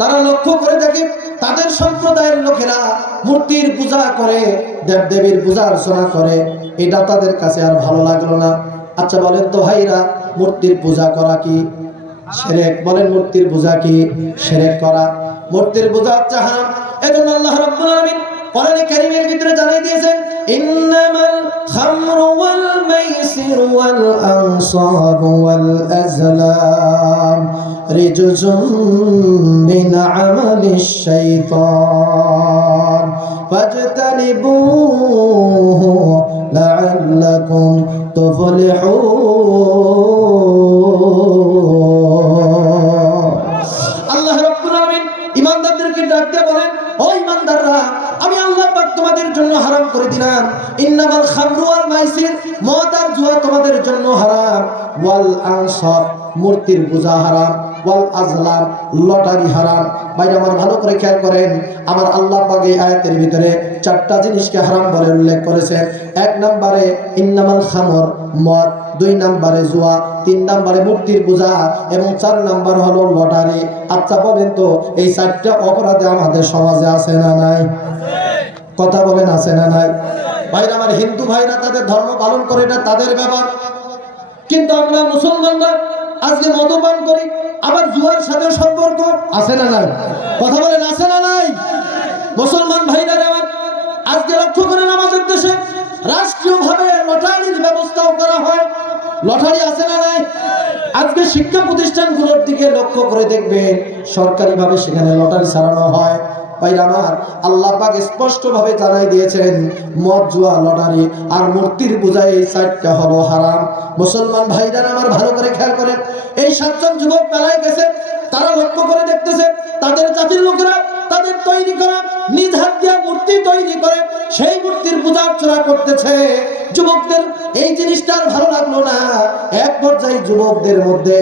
তারা লক্ষ্য করে দেখে তাদের সম্প্রদায়ের লোকেরা মূর্তির পূজা করে, দেবদেবীর পূজা অর্চনা করে। এটা তাদের কাছে আর ভালো লাগলো না। আচ্ছা বলেন তো ভাইরা, মূর্তির পূজা করা কি শিরক? বলেন, মূর্তির পূজা কি শিরক করা? মূর্তির পূজা হচ্ছে হারাম। এজন্য আল্লাহ রাব্বুল আলামিন কোরআনে কারীমের ভিতরে জানিয়ে দিয়েছেন, ইন্নামাল খামরু ওয়াল মাইসিরু ওয়াল আনসাবু ওয়াল আজলাম রিজসুম মিন আমালিশ শাইতান ফাজতানিবুহু লাআল্লাকুম তুফলিহুন। আল্লাহ রাব্বুল আলামিন ঈমানদারদেরকে ডাক দিয়ে বলেন, ও ঈমানদাররা, আমি আল্লাহ পাক তোমাদের জন্য হারাম করে দিলাম ইন্নামাল খামরু ওয়াল মাইসির, মদ আর জুয়া তোমাদের জন্য হারাম, ওয়াল আনসাব, মূর্তির পূজা হারাম, ওয়াল আজলাম, লটারি হারাম। ভাই আমার ভালো করে খেয়াল করেন, আমার আল্লাহ পাক এই আয়াতের ভিতরে 4টা জিনিসকে হারাম বলে উল্লেখ করেছেন। 1 নম্বরে ইন্নামাল খামর, মদ, 2 নম্বরে জুয়া, 3 নম্বরে মূর্তির পূজা এবং 4 নম্বর হলো লটারি। আচ্ছা বলেন তো, এই 4টা অপরাধে আমাদের সমাজে আছে না নাই? কথা বলেন, আছে না নাই? ভাইরা আমার, হিন্দু ভাইরা তাদের ধর্ম পালন করে, এটা তাদের ব্যাপার। কিন্তু আমরা মুসলমানরা আজকে মদ্যপান করি, আবার জুয়ার সাথে সম্পর্ক আছে না নাই? কথা বলেন, আছে না নাই? মুসলমান ভাইরা আমার, আজকে লক্ষ্য করেন আমাদের দেশে রাষ্ট্রীয়ভাবে লটারির ব্যবস্থাও করা হয়। লটারি আছে না নাই? আজকে শিক্ষা প্রতিষ্ঠানগুলোর দিকে লক্ষ্য করে দেখবেন, সরকারিভাবে সেখানে লটারি চালানো হয়। ভাইরা আমার, আল্লাহ পাক স্পষ্টভাবে জানাই দিয়েছেন, মদ, জুয়া, লটারি আর মূর্তির পূজা, এই 4টা হলো হারাম। মুসলমান ভাইরা আমার ভালো করে খেয়াল করেন, এই 7 জন যুবক মেলায় গেছে, তারা লক্ষ্য করে দেখতেছে তাদের জাতির লোকেরা তাদের তৈরি করা নিজ হাত দিয়ে মূর্তি তৈরি করে সেই মূর্তির পূজা অর্চনা করতেছে। যুবকদের এই জিনিসটা ভালো লাগলো না। এক পর্যায়ে যুবকদের মধ্যে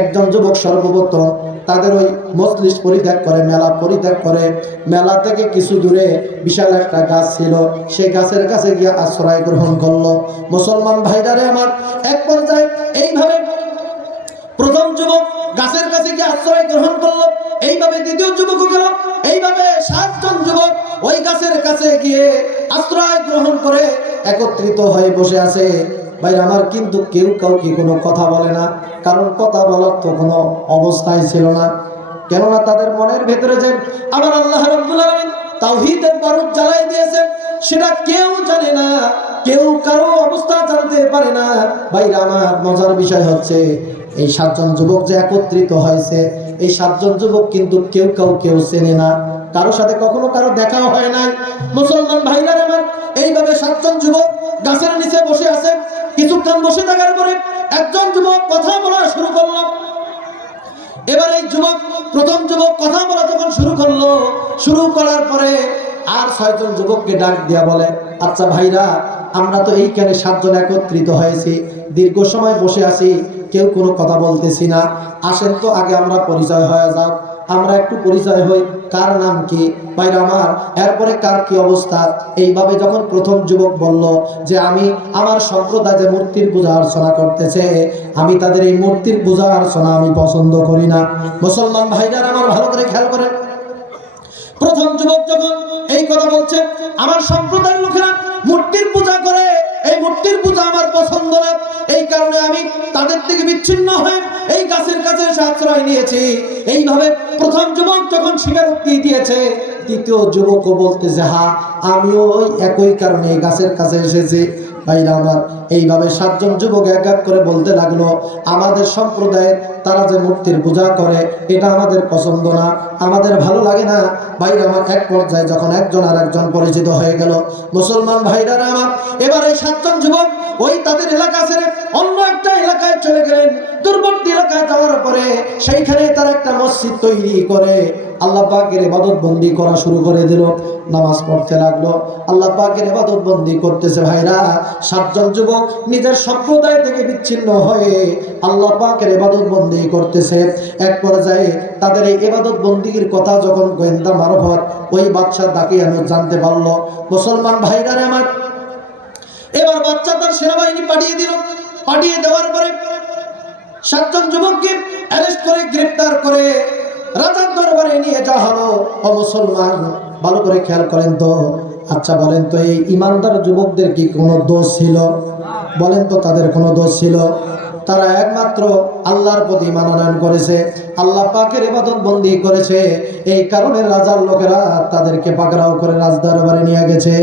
একজন যুবক সর্বপ্রথম তাদের ওই মজলিস পরিত্যাগ করে, মেলা পরিত্যাগ করে, মেলা থেকে কিছু দূরে বিশাল একটা গাছ ছিল, সেই গাছের কাছে গিয়ে আশ্রয় গ্রহণ করলো। মুসলমান ভাইরারে আমার, এক পর্যায়ে এইভাবে প্রথম যুবক গাছের কাছে গিয়ে আশ্রয় গ্রহণ করলো, এইভাবে দ্বিতীয় যুবক গেল, এইভাবে 7 জন যুবক ওই গাছের কাছে গিয়ে আশ্রয় গ্রহণ করে একত্রিত হয়ে বসে আছে। ভাই আমার, কিন্তু কেউ কাউকে কোনো কথা বলে না, কারণ কথা বলার তো কোনো অবস্থায় ছিল না। কেননা তাদের মনের ভেতরে যে আমার আল্লাহ রাব্বুল আলামিন তাওহীদের বারুদ জ্বালাই দিয়েছেন, সেটা কেউ জানে না, কেউ কারো অবস্থা জানতে পারে না। ভাইরা আমার, মজার বিষয় হচ্ছে এই 7 জন যুবক যে একত্রিত হয়েছে, এই 7 জন যুবক কিন্তু কেউ কেউ চেনে না, কারোর সাথে কখনো কারো দেখাও হয় নাই। মুসলমান ভাইরা আমার, এইভাবে 7 জন যুবক গাছের নিচে বসে আছে। কিছুক্ষণ বসে থাকার পরে একজন যুবক কথা বলা শুরু করলো। এবার এই যুবক, প্রথম যুবক কথা বলা যখন শুরু করার পরে আর 6 জন যুবককে ডাক দিয়া বলে, আচ্ছা ভাইরা, আমরা তো এইখানে 7 জন একত্রিত হয়েছি, দীর্ঘ সময় বসে আছি, কেউ কোনো কথা বলতেছি না, আসেন তো আগে আমরা পরিচয় হয়ে যাও, আমরা একটু পরিচয় হই, কার নাম কি? ভাইরা আমার, এরপরে কার কি অবস্থা? এইভাবে যখন প্রথম যুবক বলল যে আমি আমার সম্প্রদায় যে মূর্তির পূজা অর্চনা করতেছে, আমি তাদের এই মূর্তির পূজা অর্চনা আমি পছন্দ করি না। মুসলমান ভাইরা আমার ভালো করে খেয়াল করেন, প্রথম যুবক যখন এই কথা বলছে, আমার সম্প্রদায়ের লোকেরা মূর্তির পূজা করে, এই মূর্তির পূজা আমার পছন্দ না, এই কারণে আমি তাদের থেকে বিচ্ছিন্ন হয়ে এই গাছের কাছে এসে আশ্রয় নিয়েছি। এইভাবে প্রথম যুবক যখন স্বীকারোক্তি দিয়েছে, দ্বিতীয় যুবকও বলতেছে, হ্যাঁ আমিও ওই একই কারণে এই গাছের কাছে এসেছি। ভাইরা আমার, এইভাবে 7 জন যুবক এক এক করে বলতে লাগলো, আমাদের সম্প্রদায়ের তারা যে মূর্তির পূজা করে, এটা আমাদের পছন্দ না, আমাদের ভালো লাগে না। ভাইরা আমার, এক পর্যায়ে যখন একজন আর একজন পরিচিত হয়ে গেল, মুসলমান ভাইরা আমার, এবার এই 7 জন যুবক ওই তাদের এলাকা ছেড়ে অন্য একটা এলাকায় চলে গেলেন। দূরবর্তী এলাকায় যাওয়ার পরে সেইখানে তারা একটা মসজিদ তৈরি করে আল্লাহ পাকের ইবাদত বন্দি করা শুরু করে দিল। নামাজ পড়তে লাগলো, আল্লাহ পাকের ইবাদত বন্দি করতেছে। ভাইরা, 7 জন যুবক নিজের সম্প্রদায় থেকে বিচ্ছিন্ন হয়ে আল্লাহ পাকের ইবাদত বন্দি করতেছে। এক পর্যায়ে তাদের এই ইবাদত বন্দির কথা যখন গোয়েন্দা মারফত ওই বাদশা দাকিয়ানুস জানতে পারলো, মুসলমান ভাইরা রে আমার, এবার বাদশা তার সেনাবাহিনী পাঠিয়ে দিল। পাঠিয়ে দেওয়ার পরে 7 জন যুবককে অ্যারেস্ট করে গ্রেফতার করে রাজার দরবারে নিয়ে যাওয়া হলো। ও মুসলমান, ভালো করে খেয়াল করেন তো, আচ্ছা বলেন তো, এই ইমানদার যুবকদের কি কোনো দোষ ছিল? বলেন তো, তাদের কোনো দোষ ছিল? তারা একমাত্র আল্লাহর প্রতি ঈমান আনয়ন করেছে, আল্লাহ পাকের ইবাদত বন্দি করেছে। এই কারণে রাজার লোকেরা তাদেরকে পাকড়াও করে রাজদরবারে নিয়ে গেছে।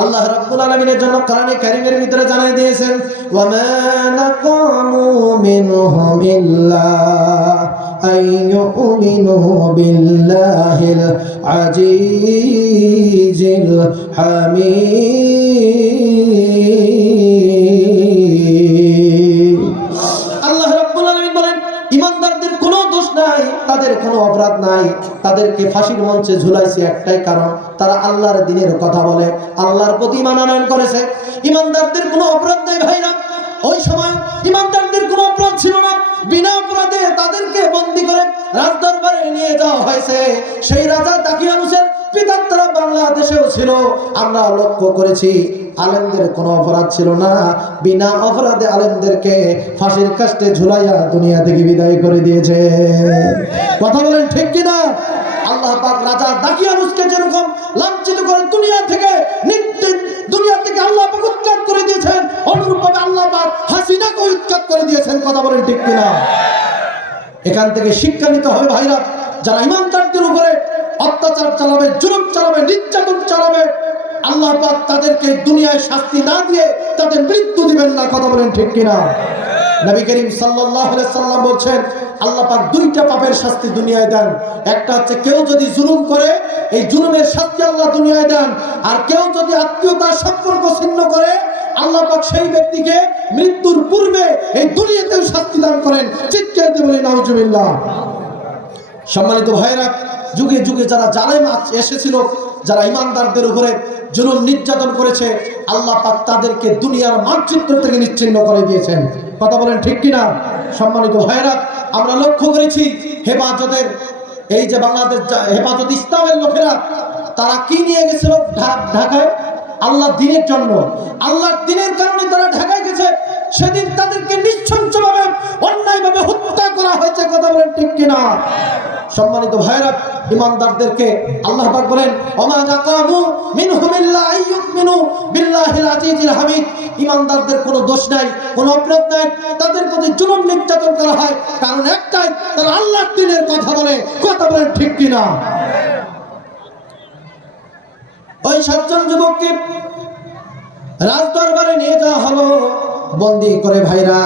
আল্লাহ রাব্বুল আলামিনের জন্য কোরআনে কারীমের ভিতরে জানাই দিয়েছেন, ওয়া মা নাকামু মিনহুম ইল্লা আইয়ুমিনু বিল্লাহিল আজিজিল হামিদ। আল্লাহ রাব্বুল আলামিন বলেন, ইমানদারদের কোনো দোষ নাই, তাদের কোনো অপরাধ নাই। তাদেরকে ফাঁসির মঞ্চে ঝুলাইছে একটাই কারণ, তারা আল্লাহর দ্বীনের কথা বলে, আল্লাহর প্রতি ঈমান আনয়ন করেছে। ইমানদারদের কোনো অপরাধ নেই ভাইরা। ওই সময় ইমানদারদের কোনো অপরাধ ছিল না, বিনা অপরাধে তাদেরকে বন্দী করে রাজদরবারে নিয়ে যাওয়া হয়েছে। সেই রাজা দাকিয়ানুসের পিতাত্তারা বাংলাদেশেও ছিল। আমরা লক্ষ্য করেছি আলেমদের কোনো অপরাধ ছিল না, বিনা অপরাধে আলেমদেরকে ফাঁসির কাস্টে ঝুলাইয়া দুনিয়া থেকে বিদায় করে দিয়েছে। কথা বলেন ঠিক কিনা? আল্লাহ পাক রাজা দাকিয়ানুসকে যেরকম লাঞ্ছিত করে দুনিয়া থেকে আল্লাহ পাক উৎখাত করে দিয়েছেন, অনুরূপভাবে আল্লাহ পাক হাসিনাকে উৎখাত করে দিয়েছেন। কথা বলেন ঠিক কিনা? এখান থেকে শিক্ষা নিতে হবে ভাইরা, যারা ইমানদারদের উপরে অত্যাচার চালাবে, জুলুম চালাবে, নির্যাতন চালাবে, আল্লাহ পাক তাদেরকে দুনিয়ায় শাস্তি না দিয়ে তাদের মৃত্যু দিবেন না। কথা বলেন ঠিক কিনা? নবী করিম সাল্লাল্লাহু আলাইহি সাল্লাম বলছেন, আল্লাহ পাক 2টা পাপের শাস্তি দুনিয়ায় দেন। একটা হচ্ছে কেউ যদি জুলুম করে, এই জুলুমের শাস্তি আল্লাহ দুনিয়ায় দেন। আর কেউ যদি আত্মীয়তার সম্পর্ক ছিন্ন করে, আল্লাহ পাক সেই ব্যক্তিকে মৃত্যুর পূর্বে এই দুনিয়াতেও শাস্তি দান করেন। চিৎকার দিয়ে বলি নাউজুবিল্লাহ। সম্মানিত ভাইরা, যুগে যুগে যারা জালেম এসেছিল, যারা ইমানদারদের উপরে জুলুম নির্যাতন করেছে, আল্লাহ পাক তাদেরকে দুনিয়ার মানচিত্র থেকে নিচ্ছিন্ন করে দিয়েছেন। কথা বলেন ঠিক কিনা? সম্মানিত ভাইরা, আমরা লক্ষ্য করেছি হেফাজতের এই যে বাংলাদেশ হেফাজত ইসলামের লোকেরা, তারা কি নিয়ে গেছিল ঢাকায়? আল্লাহর দ্বীনের জন্য, আল্লাহর দ্বীনের কারণে তারা ঢাকায় গেছে। সেদিন তাদেরকে নিঃসংসভাবে অন্যায়ভাবে হত্যা করা হয়েছে। কথা বলেন ঠিক কিনা? সম্মানিত ভাইরা, ইমানদারদেরকে আল্লাহ পাক বলেন, ওমা নাকামু মিনহুম ইল্লা আইয়ুমিনু বিল্লাহিল আজিজিল হামিদ। ইমানদারদের কোনো দোষ নাই, কোনো অপরাধ নাই, তাদের প্রতি জুলুম নির্যাতন করা হয় কারণ একটাই, তারা আল্লাহর দ্বীনের কথা বলে। কথা বলেন ঠিক কিনা? ওই 7 জন যুবককে রাজদরবারে নিয়ে যাওয়া হলো বন্দী করে। ভাইরা,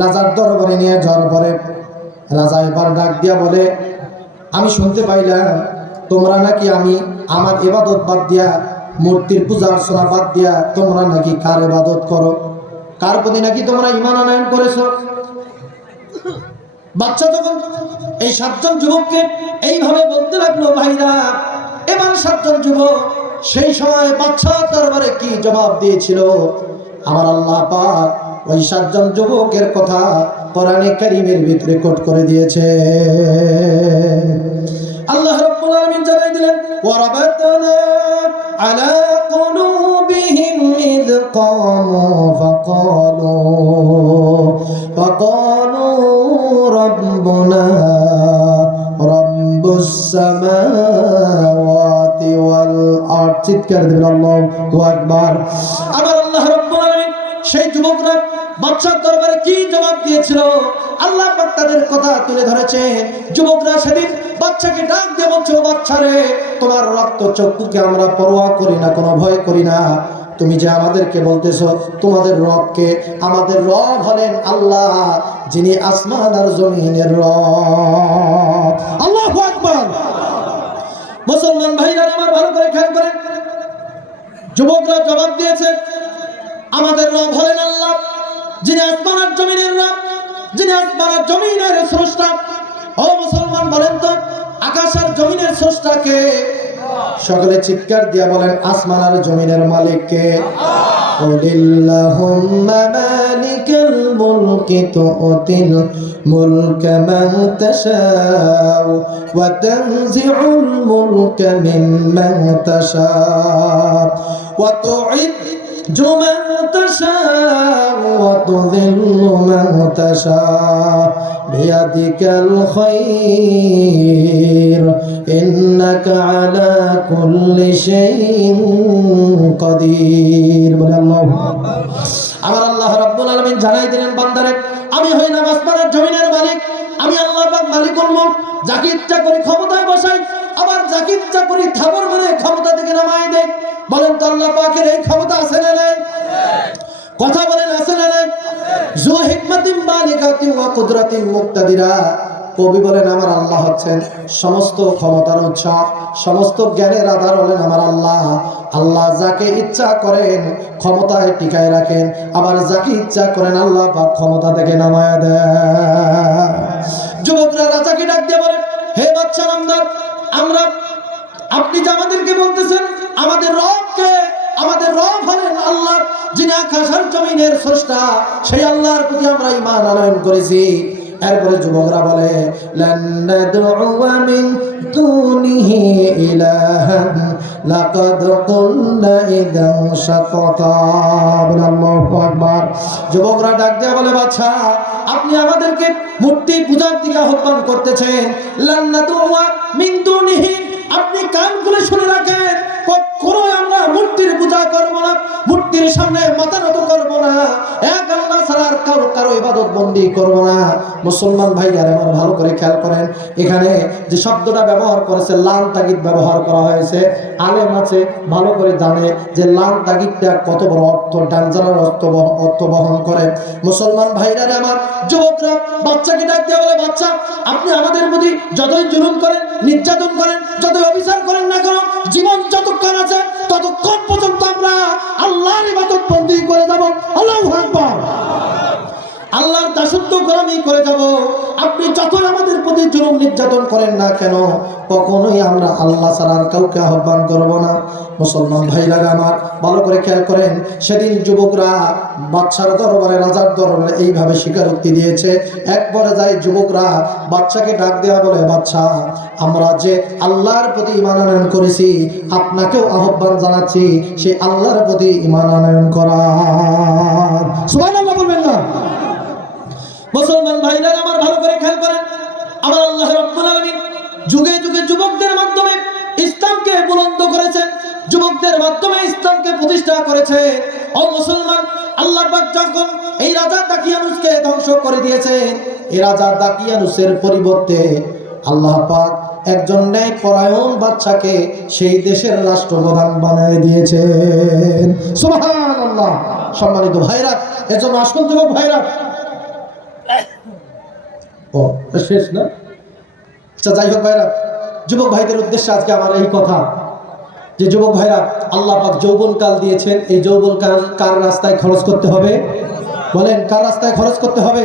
রাজার দরবারে নিয়ে যাওয়ার পরে রাজা এবার ডাক দিয়া বলে, আমি শুনতে পাইলাম তোমরা নাকি আমার ইবাদত বাদ দিয়া, মূর্তির পূজা অর্চনা বাদ দিয়া তোমরা নাকি কার ইবাদত করো, কার প্রতি নাকি তোমরা ঈমান আনয়ন করেছো। বাচ্চা তখন এই 7 জন যুবককে এইভাবে বলতে লাগলো। ভাইরা, এবার 7 জন যুবক সেই সময় বাদশার দরবারে কি জবাব দিয়েছিল? আমার আল্লাহ পাক ওই 7 জন যুবকের কথা কোরআনে কারীমের ভিতরে কোট করে দিয়েছে। আল্লাহ রাব্বুল আলামিন জানাই দিলেন, ওয়ারাবাতনা আলা কুলুবিহিম ইয কামু ফাকালু রাব্বুনা রাব্বুস সামাওয়াতি ওয়াল আরদ। চিৎকার দিবেন আল্লাহু আকবার। আমার আল্লাহ রাব্বুল আলামিন সেই যুবকরা বাদশার দরবারে কি জবাব দিয়েছিল, আল্লাহ পাক তাদের কথা তুলে ধরেছে। যুবকরা সেদিন বাদশাকে ডাক দিয়ে বলছে, ও বাদশা রে, তোমার রক্ত চক্ষুকে আমরা পরোয়া করি না, কোনো ভয় করি না। তুমি যে আমাদেরকে বলতেছো তোমাদের রবকে, আমাদের রব হলেন আল্লাহ, যিনি আসমান আর জমিনের রব। আল্লাহু আকবার। মুসলমান ভাইরা আমার, ভালো করে খেয়াল করেন, যুবকরা জবাব দিয়েছে, আমাদের রব হলেন আল্লাহ, যিনি আসমান আর জমিনের রব, যিনি আসমান আর জমিনের স্রষ্টা। ও মুসলমান, বলেন তো আকাশ আর জমিনের স্রষ্টা কে? সকলে চিৎকার দিয়া বলেন আসমান আর জমিনের মালিক কে? কুলিল্লাহুম্মা মালিকাল মুলকি তু'তিল মুলকা মান তাশাউ ওয়া তানজি'ুল মুলকা মিম্মান তাশাউ ওয়া তু'ইজ্জু মান তাশাউ ওয়া তুযিল্লু মান তাশাউ বিয়াদিকাল খায়র ইন্নাকা আলা কুল্লি শাইইন কাদির। বলে আল্লাহু আকবার। আমার আল্লাহ রাব্বুল আলামিন জানাই দিলেন বান্দারে, আমি হইলাম আসমানের জমিনের মালিক, আমি আল্লাহ পাক মালিকুল মুলক। যাকে ইচ্ছা করি ক্ষমতায় বসাই, আবার যাকে ইচ্ছা করি থাবর মেরে ক্ষমতা থেকে নামাই দেয়। বলেন তো আল্লাহ পাকের এই ক্ষমতা আছে না নাই? কথা বলেন আছে না নাই? যু হিকমাতিন বালিগাতিন ওয়া কুদরাতিন মুক্তাদিরা। কবি বলেন আমার আল্লাহ হচ্ছেন সমস্ত ক্ষমতার উৎস, সমস্ত জ্ঞানের আধার হলেন আমার আল্লাহ। আল্লাহ যাকে ইচ্ছা করেন ক্ষমতায় টিকায় রাখেন, আবার যাকে ইচ্ছা করেন আল্লাহ পাক ক্ষমতা থেকে নামায়া দেন। যুবকরা রাজাকে ডাক দিয়ে বলেন, হে বাদশা নামদার, আমরা আপনি যে আমাদেরকে বলতেছেন আমাদের রবকে, আমাদের রব হলেন আল্লাহ, যিনি আকাশ আর জমিনের স্রষ্টা, সেই আল্লাহর প্রতি আমরা ঈমান আনয়ন করেছি। এরপরে যুবকরা বলে লান নাদউয়া মিন দুনিহি ইলাহান লাকাদ কুলনা ইযান শাতাতা। আল্লাহু আকবার। যুবকরা ডাক দিয়ে বলে, বাদশা আপনি আমাদেরকে মূর্তি পূজার দিকে আহ্বান করতেছেন। লান নাদউয়া মিন দুনিহি, আপনি কান খুলে শুনে রাখেন, কখনোই আমরা মূর্তির পূজা করব না, মূর্তির সামনে মাথা নত করব না, এক আল্লাহ ছাড়া আর কারো ইবাদত বন্দি করব না। মুসলমান ভাইয়ারা আমার ভালো করে খেয়াল করেন, এখানে যে শব্দটা ব্যবহার করেছে লাল তাগিদ ব্যবহার করা হয়েছে। আলেম আছে ভালো করে জানে যে লাল তাগিদটা কত বড় অর্থ, ডাঞ্জারার অর্থ বহন করে। মুসলমান ভাইরা আমার, যুবকরা বাচ্চাকে ডাক দিয়ে বলে, বাচ্চা আপনি আমাদের প্রতি যতই জুলুম করেন, নির্যাতন করেন, যতই অবিচার করেন না কেন, জীবন যতক্ষণ আছে ততক্ষণ পর্যন্ত আমরা আল্লাহর ইবাদত বন্দি করে যাব। আল্লাহু আকবার। আল্লাহর দাসত্ব গোলামি করে যাব। আপনি যতই আমাদের প্রতি জুলুম নির্যাতন করেন না কেন, কখনোই আমরা আল্লাহ ছাড়া আর কাউকে আহ্বান করব না। মুসলমান ভাইরা আমার ভালো করে খেয়াল করেন, সেদিন যুবকরা বাদশার দরবারে, রাজার দরবারে এইভাবে স্বীকারোক্তি দিয়েছে। একবারে যায় যুবকরা বাদশাকে ডাক দেওয়া বলে, বাদশা আমরা যে আল্লাহর প্রতি ঈমান আনয়ন করেছি, আপনাকেও আহ্বান জানাচ্ছি সেই আল্লাহর প্রতি ঈমান আনয়ন করার। সুবহানাল্লাহ বলবেন না? মুসলমান ভাইরা আমার ভালো করে খেয়াল করেন, আমার আল্লাহ রাব্বুল আলামিন যুগে যুগে যুবকদের মাধ্যমে ইসলামকে বুলন্দ করেছেন, যুবকদের মাধ্যমে ইসলামকে প্রতিষ্ঠা করেছে। ও মুসলমান, আল্লাহ পাক যখন এই রাজা দাকিয়ানুসকে ধ্বংস করে দিয়েছেন, এই রাজা দাকিয়ানুসের পরিবর্তে আল্লাহ পাক একজন ন্যায় পরায়ণ বাদশাকে সেই দেশের রাষ্ট্রপ্রধান বানিয়ে দিয়েছেন। সুবহানাল্লাহ। সম্মানিত ভাইরা, এজন্য আসল যুবক ভাইরা, ও শেষ না? আচ্ছা যাই হোক ভাইরা, যুবক ভাইদের উদ্দেশ্যে আজকে আমার এই কথা যে যুবক ভাইরা, আল্লাহ পাক যৌবনকাল দিয়েছেন, এই যৌবনকাল কার রাস্তায় খরচ করতে হবে? বলেন কার রাস্তায় খরচ করতে হবে?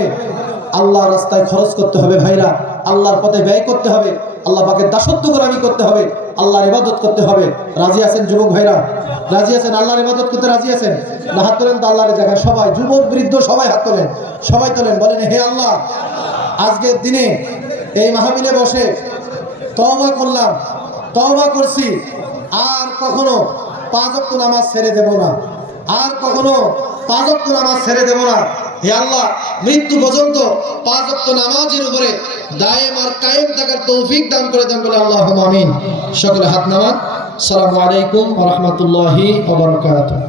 আল্লাহর রাস্তায় খরচ করতে হবে ভাইরা, আল্লাহর পথে ব্যয় করতে হবে, আল্লাহ পাকের দাসত্ব গোলামি করতে হবে, আল্লাহর ইবাদত করতে হবে। রাজি আছেন যুবক ভাইরা? রাজি আছেন? আল্লাহর ইবাদত করতে রাজি আছেন? না হাত তোলেন তো আল্লাহর জায়গায় সবাই, যুবক বৃদ্ধ সবাই হাত তোলেন, সবাই তোলেন, বলেন হে আল্লাহ, আজকের দিনে এই মাহফিলে বসে তওবা করলাম, তওবা করছি, আর কখনো 5 ওয়াক্ত নামাজ ছেড়ে দেব না, আর কখনো 5 ওয়াক্ত নামাজ ছেড়ে দেব না। হে আল্লাহ, মৃত্যু পর্যন্ত 5 ওয়াক্ত নামাজের উপরে দায়েম আর কায়েম থাকার তৌফিক দান করে দেন বলে আল্লাহুম্মা আমিন। সকলে হাত নামান। আসসালামু আলাইকুম ওয়া রাহমাতুল্লাহি ওয়া বারাকাতুহু।